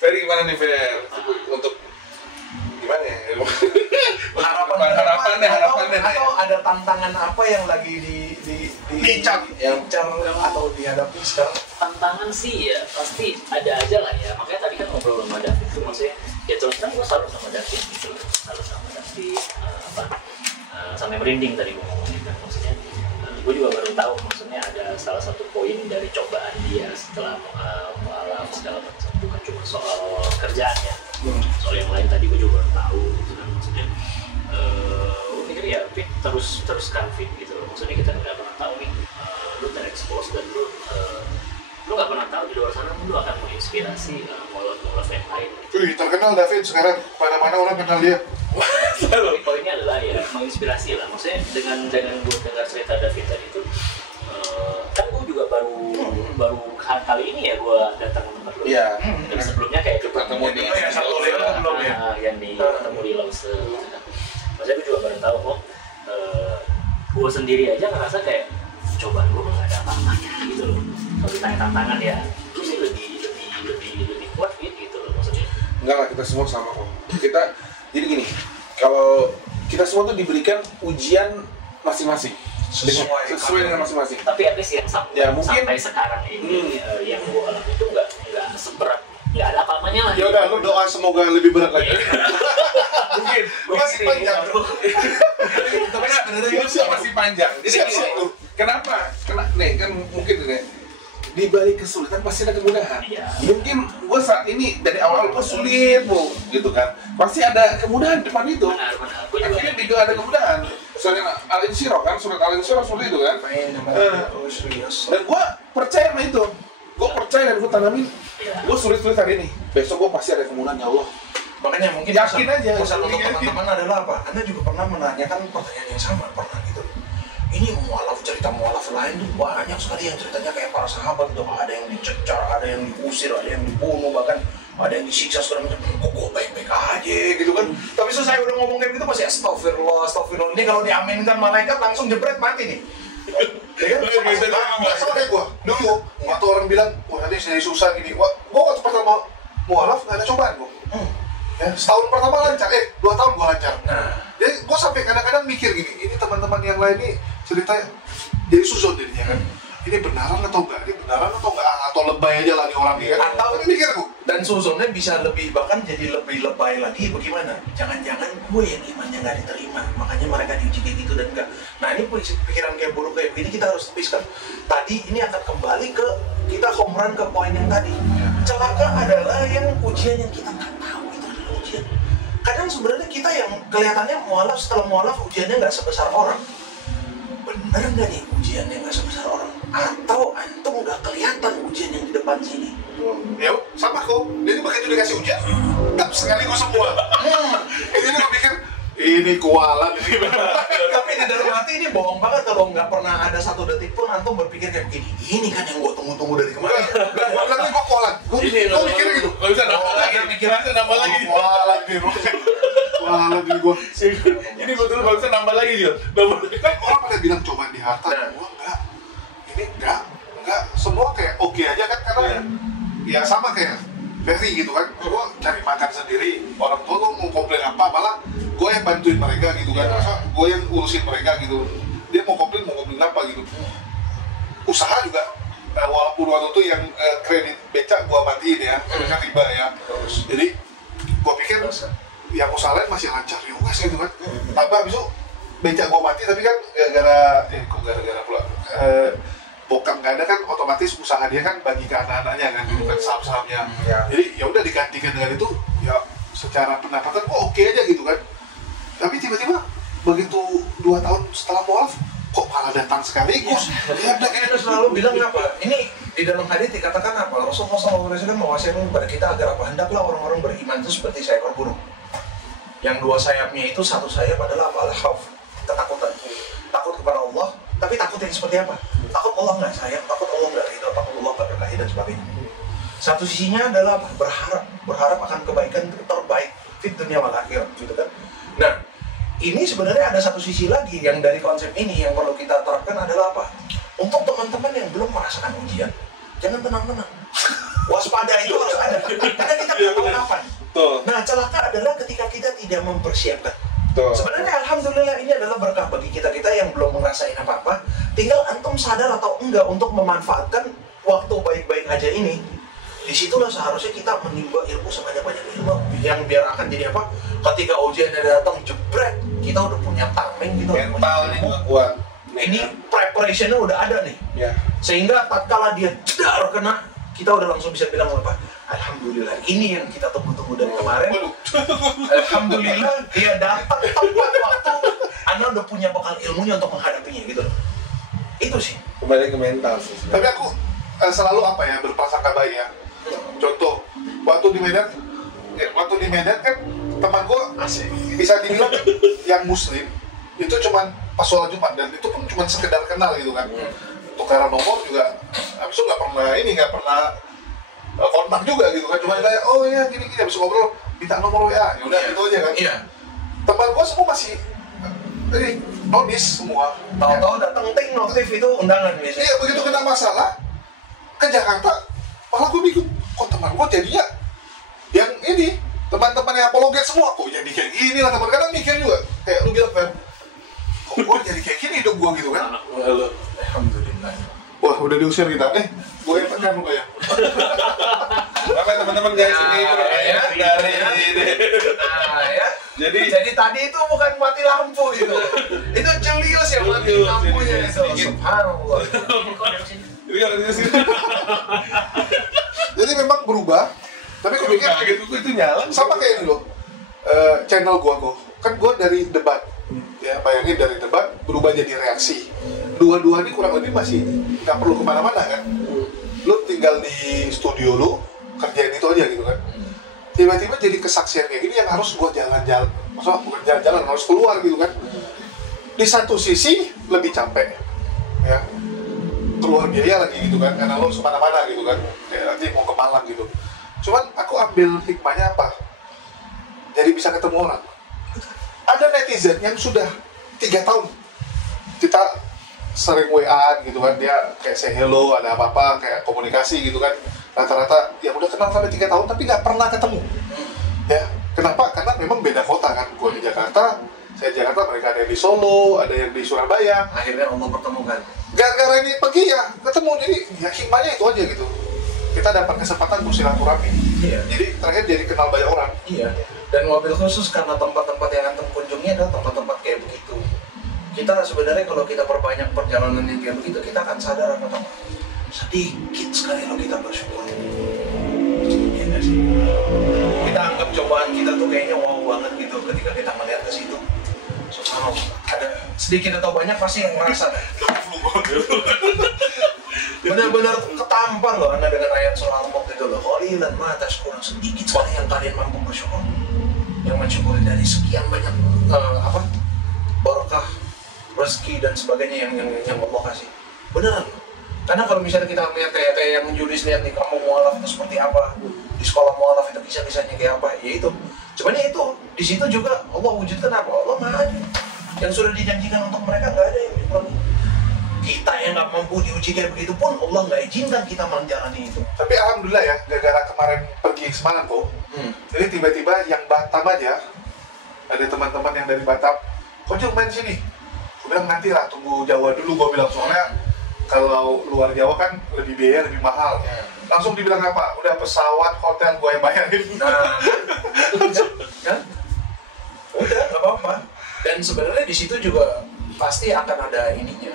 Ferry gimana nih Fer? Untuk gimana ya? Harapannya atau ada tantangan apa yang lagi Diincar. atau dihadapi sekarang? Tantangan sih ya pasti ada aja lah ya, makanya tadi kan ngobrol sama David itu maksudnya ya terus terang gue salut sama David gitu loh, salut sama David sampai merinding tadi gue ngomongin kan, maksudnya gue juga baru tahu maksudnya ada salah satu poin dari cobaan dia setelah mualaf segala macam, bukan cuma soal kerjaan ya, soal yang lain tadi gue juga baru tahu gitu kan, maksudnya gue mikir ya Fit teruskan Fit gitu loh, maksudnya kita nggak pernah tahu nih lu terekspos dan lu nggak pernah tahu di luar sana lu akan menginspirasi mualaf yang lain. Wih, terkenal David sekarang, mana-mana orang kenal dia. Tapi poinnya adalah ya menginspirasi lah, maksudnya dengan gue dengar cerita David tadi itu kan gue juga baru kali ini ya gue datang ke tempat lu. Iya. Dan sebelumnya kayak Ketemu di yang ketemu di Lause. Maksudnya gue juga baru tahu gue sendiri aja ngerasa kayak cobaan gue nggak ada apa-apanya gitu loh. Kalau ditanya tantangan ya itu sih lebih kuat gitu loh maksudnya. Enggak lah, kita semua sama kok. Jadi gini, kalau kita semua tuh diberikan ujian masing-masing sesuai dengan masing-masing. Tapi at least yang sampai sekarang ini yang gue alami itu nggak seberat, nggak ada apa-apanya lah. Ya udah, lu doa semoga lebih berat lagi. Mungkin Masih panjang. tapi sebenarnya itu masih panjang. Jadi gini, kenapa? Nih kan mungkin nih di balik kesulitan pasti ada kemudahan. Iya. Mungkin gue saat ini dari awal gue sulit bu, gitu kan. Pasti ada kemudahan depan itu. Benar. Gue juga Akhirnya juga ada kemudahan. Soalnya Al-Insyirah kan, surat Al-Insyirah seperti itu kan. Dan gue percaya sama itu. Gue percaya dan gue tanamin. Gue sulit-sulit hari ini. Besok gue pasti ada kemudahan, ya Allah. Makanya mungkin Yakin aja. pesan untuk teman-teman adalah apa? Anda juga pernah menanyakan pertanyaan yang sama, pernah gitu. Ini cerita mualaf lain tuh banyak sekali yang ceritanya kayak para sahabat tuh, ada yang dicecar, ada yang diusir, ada yang dibunuh, bahkan ada yang disiksa segala macam. Kok gue baik-baik aja gitu kan? Tapi selesai udah ngomong kayak gitu masih astagfirullah. Ini kalau diaminkan malaikat langsung jebret mati nih. Ya kan? Sama kayak gue dulu waktu orang bilang wah nanti saya susah gini, gue waktu pertama mualaf nggak ada cobaan gue. Ya, setahun pertama lancar, 2 tahun gue lancar. Jadi gue sampai kadang-kadang mikir gini, ini teman-teman yang lain nih cerita jadi suzon jadinya kan. Ini benaran atau enggak? Atau lebay aja lah nih orang nih kan? Atau ini mikir gue. Dan suzonnya bisa lebih, bahkan jadi lebih lebay lagi. Bagaimana? Jangan-jangan gue yang imannya nggak diterima, makanya mereka diuji kayak gitu dan enggak. Nah ini pikiran kayak buruk kayak begini kita harus tepiskan. Tadi ini akan kembali ke kita homeran ke poin yang tadi. Celaka adalah yang ujian yang kita nggak tahu itu adalah ujian. Kadang sebenarnya kita yang kelihatannya mualaf, setelah mualaf ujiannya nggak sebesar orang. Bener nggak nih ujiannya nggak sebesar orang? Atau antum nggak kelihatan ujian yang di depan sini? Ya sama kok, jadi begitu dikasih ujian, tap sekaligus semua. Ini gue pikir, ini kualat ini. Tapi di dalam hati ini bohong banget kalau nggak pernah ada satu detik pun antum berpikir kayak begini. Ini kan yang gue tunggu-tunggu dari kemarin. Gue bilang nih gue kualat, gue mikirnya gitu. Gak bisa nambah lagi, mikirnya nambah lagi. Kualat nih, kualat ini gue. Ini gue dulu gak bisa nambah lagi dia. Kan orang pada bilang coba di harta, gue enggak. Ini enggak. Semua kayak oke aja kan karena ya sama kayak Ferry gitu kan. Gue cari makan sendiri, orang tua gue mau komplain apa, malah gue yang bantuin mereka gitu kan. Masa gue yang urusin mereka gitu. Dia mau komplain apa gitu. Usaha juga, walaupun waktu itu yang kredit becak gue matiin ya, karena riba ya. Jadi gue pikir yang usaha lain masih lancar juga gitu kan. Tapi abis itu becak gue mati, tapi kan gara-gara pula bokap nggak ada kan, otomatis usaha dia kan bagi ke anak-anaknya kan, gitu kan saham-sahamnya. Jadi ya udah digantikan dengan itu, ya secara pendapatan kok oke aja gitu kan. Tapi tiba-tiba begitu 2 tahun setelah mualaf kok malah datang sekaligus. Ya, kita selalu bilang apa? Ini di dalam hadits dikatakan apa? Rasulullah SAW mewasiatkan kepada kita agar apa? Hendaklah orang-orang beriman itu seperti seekor burung. Yang 2 sayapnya itu, satu sayap adalah apa? Al-khawf, ketakutan. Takut kepada Allah, tapi takut yang seperti apa? Takut Allah nggak sayang, takut Allah nggak ridho, takut Allah nggak berkahi dan sebagainya. Satu sisinya adalah apa? Berharap akan kebaikan terbaik di dunia wal akhirat, gitu kan? Nah, ini sebenarnya ada satu sisi lagi yang dari konsep ini yang perlu kita terapkan adalah apa? Untuk teman-teman yang belum merasakan ujian, jangan tenang-tenang. Waspada itu harus ada, karena kita nggak tahu kapan. Nah, celaka adalah ketika kita tidak mempersiapkan. Sebenarnya alhamdulillah ini adalah berkah bagi kita yang belum ngerasain apa-apa. Tinggal antum sadar atau enggak untuk memanfaatkan waktu baik-baik aja ini. Disitulah seharusnya kita menimba ilmu sebanyak-banyak ilmu yang biar akan jadi apa? Ketika ujian datang jebret, kita udah punya tameng gitu. Mentalnya juga kuat. Ini preparationnya udah ada nih. Sehingga tatkala dia jedar kena, kita udah langsung bisa bilang apa? Alhamdulillah, ini yang kita tunggu-tunggu dari kemarin. Alhamdulillah, dia datang tepat waktu. Anda udah punya bekal ilmunya untuk menghadapinya gitu. Itu sih. Kembali ke mental sih. Tapi aku selalu apa ya, berprasangka baik ya. Contoh, waktu di Medan kan temanku bisa dibilang yang muslim itu cuman pas sholat Jumat, dan itu pun cuman sekedar kenal gitu kan. Tukaran nomor juga, habis itu nggak pernah kontak juga gitu kan, cuma kayak oh ya gini habis ngobrol minta nomor WA, ya udah gitu aja kan. Iya. Teman gua semua masih nonis semua. Tahu-tahu datang ting notif itu undangan biasanya. Iya, begitu kena masalah ke Jakarta, malah gua bingung, kok teman gua jadinya yang ini teman-teman yang apologet semua kok jadi kayak gini lah. Teman kadang mikir juga kayak lu bilang kan, kok gua jadi kayak gini hidup gua gitu kan. Alhamdulillah. Wah, udah diusir kita. Gue yang tekan lu kayak. Oke teman-teman guys, ini pertanyaan dari Jadi tadi itu bukan mati lampu itu. Itu Julius yang mati lampunya itu. Subhanallah. Ini Enggak di sini. Jadi memang berubah. Tapi gue pikir Kaget gue itu nyala. sama kayak ini loh. Channel gua kan gua dari debat. Ya, bayangin dari debat berubah jadi reaksi. Dua-dua ini kurang lebih masih nggak perlu kemana-mana kan. Lu tinggal di studio lu kerjain itu aja gitu kan. Tiba-tiba jadi kesaksian kayak gini yang harus gua jalan-jalan. Maksudnya bukan jalan-jalan, harus keluar gitu kan. Di satu sisi lebih capek, ya, keluar biaya lagi gitu kan, karena lo harus kemana-mana gitu kan, kayak nanti mau ke Malang gitu. Cuman aku ambil hikmahnya apa? Jadi bisa ketemu orang. Ada netizen yang sudah 3 tahun kita sering WA gitu kan, dia kayak say hello, ada apa-apa, kayak komunikasi gitu kan. Rata-rata yang udah kenal sampai 3 tahun tapi nggak pernah ketemu. Ya, kenapa? Karena memang beda kota kan. Gua di Jakarta, saya di Jakarta, mereka ada yang di Solo, ada yang di Surabaya. Akhirnya Allah pertemukan. Gara-gara ini pergi ya ketemu, jadi ya hikmahnya itu aja gitu. Kita dapat kesempatan untuk silaturahmi. Iya. Jadi terakhir jadi kenal banyak orang. Iya. Dan mobil khusus karena tempat-tempat yang antum kunjungi adalah tempat-tempat kayak begitu. Kita sebenarnya kalau kita perbanyak perjalanan yang kayak begitu, kita akan sadar akan sedikit sekali loh kita bersyukur. Iya nggak sih? Kita anggap cobaan kita tuh kayaknya wow banget gitu ketika kita melihat ke situ. Subhanallah, ada sedikit atau banyak pasti yang merasa benar-benar ketampar loh Anda dengan ayat surah Al-Mulk itu loh. Qalilan ma tashkurun, sedikit sekali yang kalian mampu bersyukur. Yang mensyukuri dari sekian banyak barakah, rezeki dan sebagainya yang Allah kasih. Beneran loh. Karena kalau misalnya kita melihat kayak yang Julis lihat di kampung mualaf itu seperti apa, di sekolah mualaf itu kisah-kisahnya kayak apa, ya itu. Cuman ya itu, di situ juga Allah wujudkan apa? Allah Maha Adil. Yang sudah dijanjikan untuk mereka nggak ada yang dipenuhi. Kita yang nggak mampu diuji kayak begitu pun Allah nggak izinkan kita menjalani itu. Tapi alhamdulillah ya, gara-gara kemarin pergi semalam tuh, jadi tiba-tiba yang Batam aja, ada teman-teman yang dari Batam, kok Jul main sini? Gue bilang nanti lah, tunggu Jawa dulu, gue bilang, soalnya kalau luar Jawa kan lebih biaya, lebih mahal. Langsung dibilang apa? Udah pesawat, hotel gue yang bayarin. Nah, kan? Udah, nggak apa-apa. Dan sebenarnya di situ juga pasti akan ada ininya.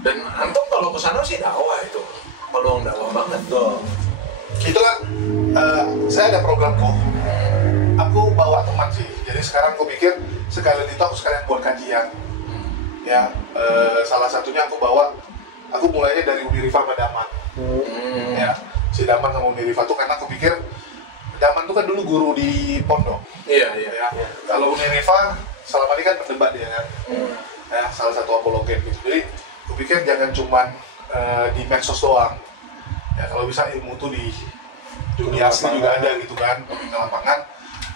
Dan antum kalau kesana sih dakwah itu, peluang dakwah banget tuh. Itulah, saya ada program kok. Aku bawa teman sih. Jadi sekarang aku pikir sekalian itu aku sekalian buat kajian. Ya, salah satunya aku mulainya dari Unirifa sama Daman. Ya, si Daman sama Unirifa tuh karena aku pikir Daman tuh kan dulu guru di pondok. Iya. Ya. Kalau Unirifa selama ini kan berdebat dia kan. Ya, salah satu apologen gitu. Jadi aku pikir jangan cuman di medsos doang. Ya, kalau bisa ilmu tuh di dunia asli juga ada gitu kan, di lapangan.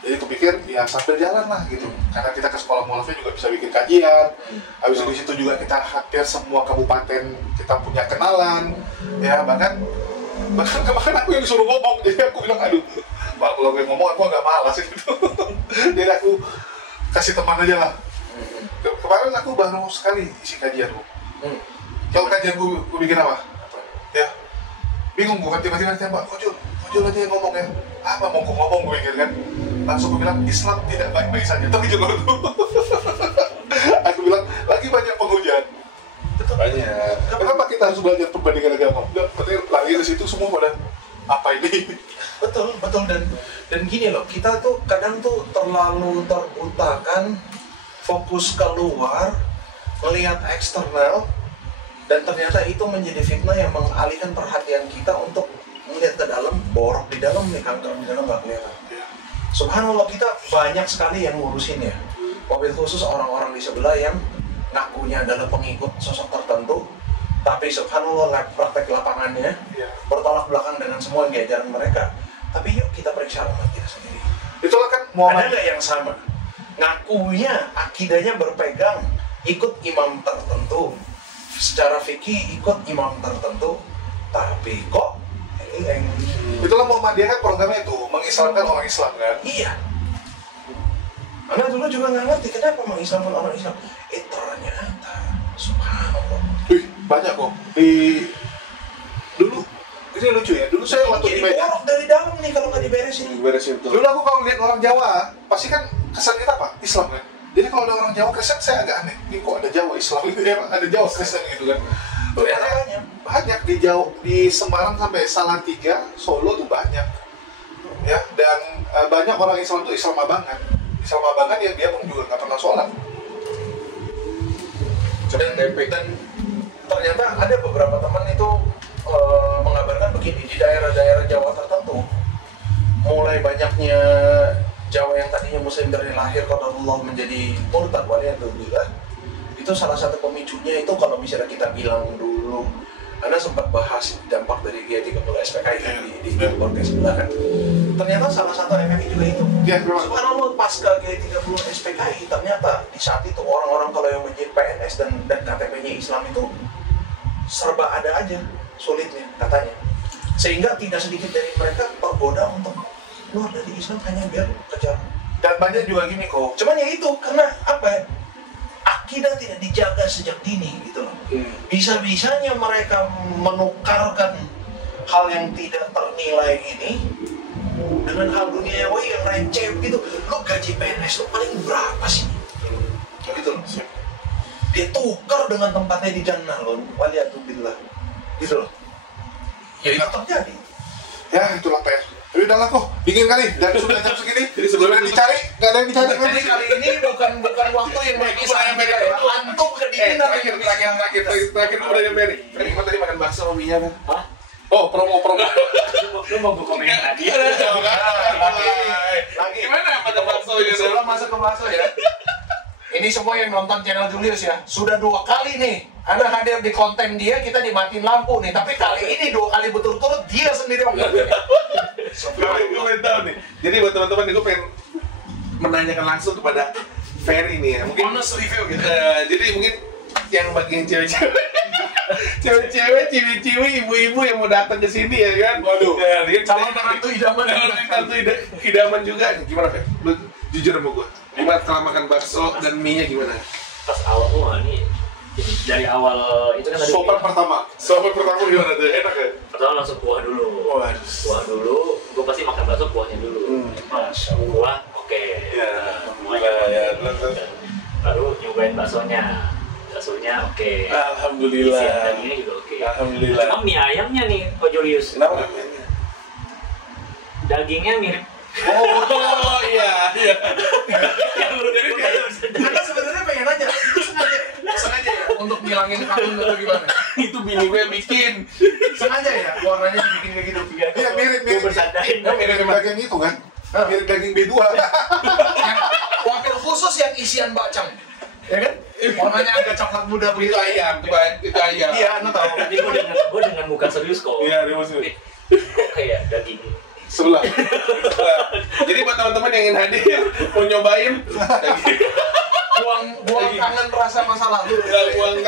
Jadi aku pikir ya sambil jalan lah gitu. Karena kita ke sekolah mualafnya juga bisa bikin kajian. Habis di situ juga kita hampir semua kabupaten kita punya kenalan. Ya, bahkan kemarin aku yang disuruh ngomong. Jadi aku bilang, aduh, Pak, kalau gue ngomong aku agak malas gitu. Jadi aku kasih teman aja lah. Kemarin aku baru sekali isi kajian bu. Kalau kajian gue bikin apa? Ya, bingung gue kan tiba-tiba tembak, kok Jul aja yang ngomong ya. Apa mau ngomong gue pikir kan? Langsung gue bilang Islam tidak baik-baik saja, tapi juga aku bilang lagi banyak penghujat. Banyak. Kenapa kita harus belajar perbandingan agama? Udah, berarti lagi di situ semua pada apa ini? Betul dan gini loh, kita tuh kadang tuh terlalu terbutakan, fokus keluar, melihat eksternal, dan ternyata itu menjadi fitnah yang mengalihkan perhatian kita untuk melihat ke dalam, borok di dalam nih, kanker di dalam nggak kelihatan. Subhanallah, kita banyak sekali yang ngurusin ya. Wabil khusus orang-orang di sebelah yang ngakunya adalah pengikut sosok tertentu, tapi subhanallah praktek lapangannya bertolak belakang dengan semua yang diajaran mereka. Tapi yuk kita periksa umat kita sendiri. Itulah kan Ada nggak yang sama? Ngakunya, akidahnya berpegang, ikut imam tertentu, secara fikih ikut imam tertentu, tapi kok itulah Muhammadiyah kan programnya itu mengislamkan orang Islam kan? Iya. Anda dulu juga nggak ngerti kenapa mengislamkan orang Islam. Ternyata, subhanallah. Wih, banyak kok. Dulu, ini lucu ya. Dulu saya waktu di Medan. Borok dari dalam nih kalau nggak diberesin. Beresin tuh. Dulu aku kalau lihat orang Jawa, pasti kan kesan kita apa? Islam kan? Jadi kalau ada orang Jawa Kristen, saya agak aneh. Ini kok ada Jawa Islam? Ini ada Jawa Kristen gitu kan? Ternyata banyak. banyak di Jawa, di Semarang sampai Salatiga, Solo tuh banyak. Ya, dan banyak orang Islam tuh Islam abangan yang dia juga nggak pernah sholat. Dan ternyata ada beberapa teman itu mengabarkan begini, di daerah-daerah Jawa tertentu mulai banyaknya Jawa yang tadinya muslim dari lahir karena Allah menjadi murtad waliyadzubillah. Itu salah satu pemicunya itu kalau misalnya kita bilang dulu, Anda sempat bahas dampak dari G30 SPKI di podcast sebelah kan. Ternyata salah satu efeknya juga itu. Ya, Subhanallah, pasca G30 SPKI ternyata di saat itu orang-orang kalau yang menjadi PNS dan KTP-nya Islam itu serba ada aja sulitnya katanya. Sehingga tidak sedikit dari mereka tergoda untuk keluar dari Islam hanya biar kejar. Dan banyak juga gini kok. Cuman ya itu karena apa ya? Akidah tidak dijaga sejak dini gitu loh. Bisa-bisanya mereka menukarkan hal yang tidak ternilai ini dengan hal duniawi yang receh gitu. Lo gaji PNS lo paling berapa sih? Gitu loh. Dia tukar dengan tempatnya di jannah loh. Waliyadzubillah. Gitu loh. Ya itu terjadi. Ya itulah PR. Tapi udahlah kok, dingin kali, dan sudah jam segini. Jadi sebelumnya dicari, nggak ada yang dicari. Jadi kali ini bukan waktu yang bagi saya antum kedinginan. Terakhir gue udah nyampe nih. Tadi tadi makan bakso sama minyak kan? Hah? Oh, promo. Lu mau gue komen tadi? Lagi Gimana makan bakso ya? sebelum masuk ke bakso ya. Ini semua yang nonton channel Julius ya, sudah 2 kali nih Anda hadir di konten dia, kita dimatiin lampu nih. Tapi kali ini 2 kali betul-betul dia sendiri yang Gue pengen tahu nih. Jadi buat teman-teman gue pengen menanyakan langsung kepada Ferry nih ya. Mungkin honest review gitu. jadi mungkin yang bagian cewek-cewek, ciwi-ciwi, ibu-ibu yang mau datang ke sini ya kan. Waduh. Ya, dia Calon menantu idaman. Calon menantu idaman juga. Gimana Fer? Lu jujur sama gue. Gimana setelah makan bakso dan mie-nya gimana? Pas awal nih dari awal itu kan tadi Sopan pertama. Sobat pertama gimana tuh? Enak ya? pertama langsung kuah dulu. Kuah dulu, gue pasti makan bakso kuahnya dulu. Masya Allah. Kuah oke. Ya, Semuanya ya, Dan baru nyobain baksonya. Baksonya oke. Alhamdulillah. Isian dagingnya juga oke. Alhamdulillah. Cuma mie ayamnya nih, Ko Julius. Kenapa? Dagingnya mirip. Oh iya. Yang lu dari Anda sebenarnya pengen aja, itu sengaja ya, untuk ngilangin kangen atau gimana? Itu bini gue bikin. Sengaja ya, warnanya dibikin kayak gitu. Iya mirip. Gue bersandain. Mirip daging itu kan? Mirip daging B2. Yang wakil khusus yang isian bacang, ya kan? Warnanya agak coklat muda Itu begitu. ayam, itu ayam. Iya, Anda tahu. Tadi gue dengan muka serius kok. Iya, dia maksudnya. Kok kayak daging. Sebelah. Jadi buat teman-teman yang ingin hadir, mau nyobain, Buang kangen rasa masa lalu. buang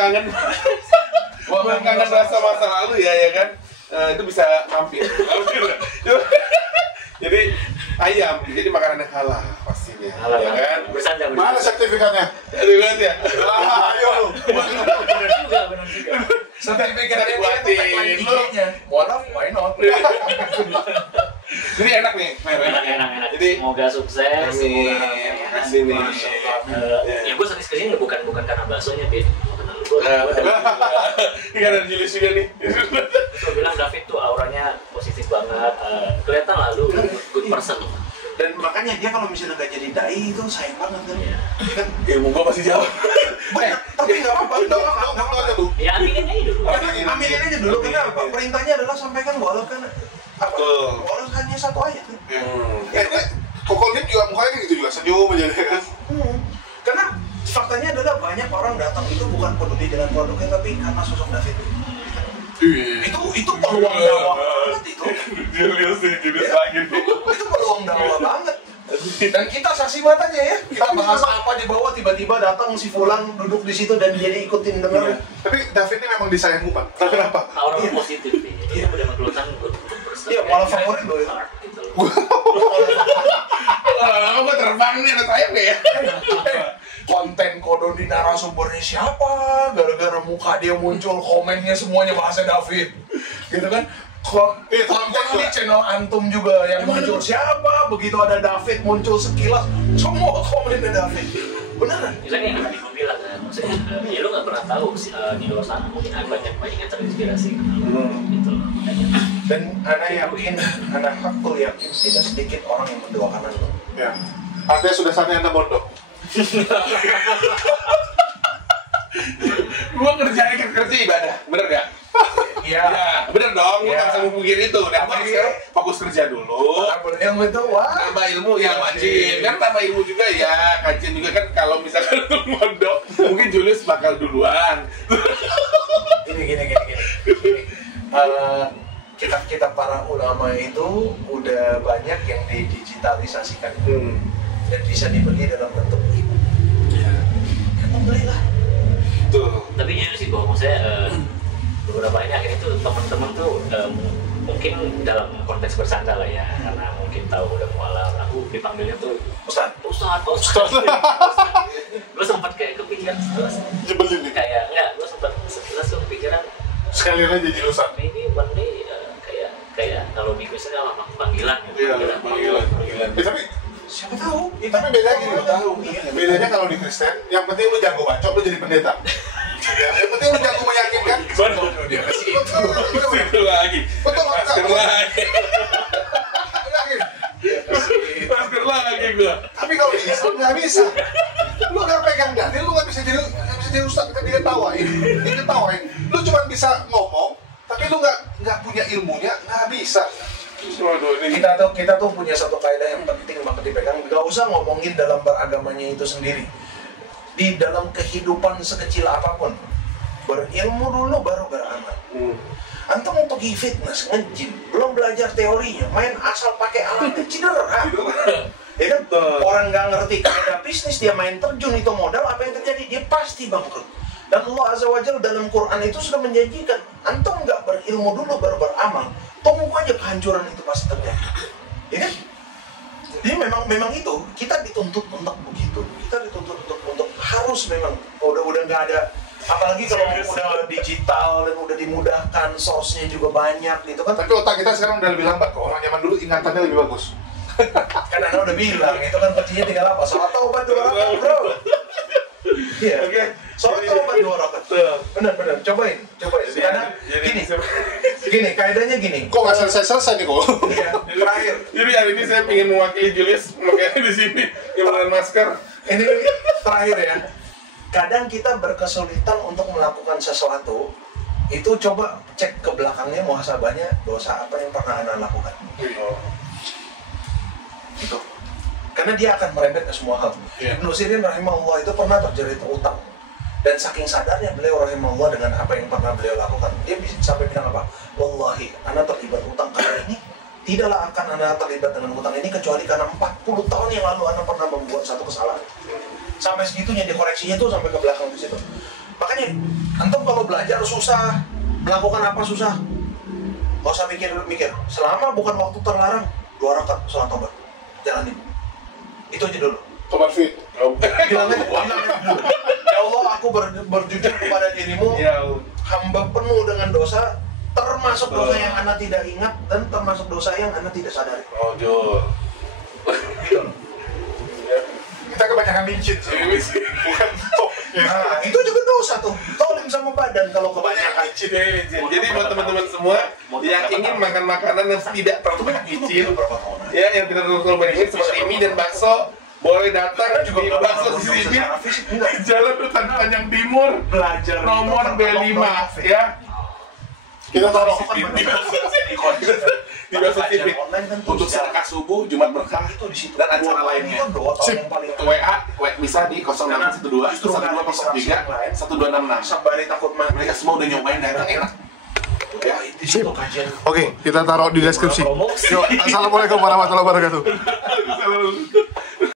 kangen rasa masa lalu ya kan. Itu bisa mampir. Jadi ayam, jadi makanan yang halal pastinya. Halal ya kan? Bersanda. Mana sertifikatnya? Aduh banget ya. Ayo. Benar juga. Sertifikatnya Buatin. tagline IG-nya. What up, why not? Jadi enak nih, Fer. Enak. Jadi Semoga sukses. amin. Makasih nih. Ya gue serius kesini bukan karena baksonya, Bin. Karena lu gue Ini kan ada Julius juga nih. bilang David tuh auranya positif banget. Kelihatan lah lu good person. Dan makanya dia kalau misalnya nggak jadi dai itu sayang banget kan? Iya. Kan? Ilmu gua masih jauh. Tapi nggak apa-apa, nggak aja lu. Ya aminin aja dulu. Aminin aja dulu. Kenapa? Perintahnya adalah sampaikan walau kan apa? Betul. Walau hanya 1 ayat kan? Kokolip juga mukanya kayak gitu juga senyum aja kan. Karena faktanya adalah banyak orang datang itu bukan peduli dengan produknya tapi karena sosok David. Itu peluang dakwah banget itu. Julius lagi. Itu peluang dakwah banget. Dan kita saksi matanya ya. Kita bahas apa di bawah tiba-tiba datang si Fulan duduk di situ dan jadi ikutin denger. Tapi David ini memang disayang umat. Kenapa? Aura positif nih. Itu udah kelihatan good person. Iya, malah favorit loh ya. Gitu. Lama gua terbang nih ada sayap nggak ya? Konten kodon di narasumbernya siapa? Gara-gara muka dia muncul, komennya semuanya bahasa David. Gitu kan? Konten di channel Antum juga yang muncul siapa? Begitu ada David muncul sekilas, semua komennya David. Beneran. Misalnya yang tadi gue bilang kan, maksudnya ya lu nggak pernah tahu di luar sana mungkin ada banyak yang terinspirasi gitu loh. Dan anak yakin, anak hakul yakin tidak sedikit orang yang mendoakan anda. Ya. Artinya sudah saatnya Anda mondok. Gua kerjanya kerja ibadah, bener gak? Iya. Ya, bener dong, gua Iya. nggak bisa memikir itu. Dan gua sekarang fokus kerja dulu. Yang itu wah. Tambah ilmu ya wajib, kan tambah ilmu juga ya, kajian juga kan kalau misalkan lu mondok, mungkin Julius bakal duluan. Gini. Kita para ulama itu udah banyak yang didigitalisasikan dan bisa dibeli dalam bentuk e-book. Iya. Kan belilah. Tuh. Tapi jujur sih bahwa maksudnya beberapa ini akhirnya tuh teman-teman tuh mungkin dalam konteks bersanda lah ya, karena mungkin tahu udah mualaf, aku dipanggilnya tuh Ustaz. Lu sempat kayak kepikiran Jebelin nih. kayak enggak, lu sempat sekilas tuh kepikiran Sekalian aja jadi Ustaz. maybe one day kayak kalau di Kristen apa panggilan gitu. Iya, panggilan. Tapi Siapa tahu? tapi beda gini. Bedanya kalau di Kristen, yang penting lu jago bacot, lu jadi pendeta. Ya, yang penting lu jago meyakinkan. Betul. Dia kasih Itu lagi. Betul, Masker lagi. itu. Masker lagi gua. Tapi kalau di Islam nggak bisa. Lu nggak pegang dalil, lu nggak bisa jadi ustaz. Kita diketawain. Lu cuma bisa ngomong, tapi lu nggak punya ilmunya, nggak bisa. Waduh, ini Kita tuh punya satu kaidah yang penting banget dipegang. Gak usah ngomongin dalam beragamanya itu sendiri. Di dalam kehidupan sekecil apapun, berilmu dulu baru beramal. Antum mau pergi fitness, nge-gym, belum belajar teorinya, main asal pakai alatnya cedera. Ya kan? Orang nggak ngerti kaidah bisnis, dia main terjun itu modal, apa yang terjadi? Dia pasti bangkrut. Dan Allah Azza wa Jalla dalam Quran itu sudah menjanjikan, antum nggak berilmu dulu baru beramal, tunggu aja kehancuran itu pasti terjadi. Ya kan? Jadi memang itu kita dituntut untuk begitu, kita dituntut untuk harus memang udah nggak ada, apalagi kalau udah digital dan udah dimudahkan, source-nya juga banyak gitu kan. Tapi otak kita sekarang udah lebih lambat kok. Orang zaman dulu ingatannya lebih bagus. Kan Anda udah bilang itu kan kuncinya tinggal apa? Salat taubat 2 rakaat, bro. Iya. Oke. Salat taubat 2 rakaat. Benar. Cobain. Karena gini, kaidahnya gini. Kok nggak selesai nih kok? Iya, terakhir. Jadi hari ini saya ingin mewakili Julius makanya di sini yang masker. Ini terakhir ya. Kadang kita berkesulitan untuk melakukan sesuatu, itu coba cek ke belakangnya muhasabahnya, dosa apa yang pernah Anda lakukan. Gitu. Karena dia akan merembet ke semua hal. Ibnu Sirin rahimahullah itu pernah terjerat utang. Dan saking sadarnya beliau rahimahullah dengan apa yang pernah beliau lakukan, dia bisa sampai bilang apa? Wallahi, Anda terlibat utang karena ini, tidaklah akan Anda terlibat dengan utang ini kecuali karena 40 tahun yang lalu Anda pernah membuat satu kesalahan. Sampai segitunya dikoreksinya tuh sampai ke belakang di situ. Makanya antum kalau belajar susah, melakukan apa susah, nggak usah mikir. Selama bukan waktu terlarang, 2 rakaat salat taubat, jalanin. Itu aja dulu. Tobat fit. Bilang aja dulu. Ya Allah, aku berjujur kepada dirimu, hamba penuh dengan dosa, termasuk dosa yang Anda tidak ingat dan termasuk dosa yang Anda tidak sadari. Oh, Jul. Gitu. Kita kebanyakan micin sih. Bukan top. Nah, itu juga dosa tuh. Tolim sama badan kalau kebanyakan. Jadi buat teman-teman semua yang ingin makan makanan yang tidak terlalu banyak micin, ya yang tidak terlalu banyak micin seperti mie dan bakso, boleh datang di bakso sini Jalan Hutan Panjang Timur, Belajar nomor B5 ya. Kita taruh Di bakso TV untuk sedekah subuh, Jumat berkah itu di situ. dan acara lainnya. Sip. WA bisa di 0612 1203 1266. Sambari takut mati. Mereka semua udah nyobain dan enak. Ya, di situ kajian. Oke, kita taruh di deskripsi. Yuk, assalamualaikum warahmatullahi wabarakatuh.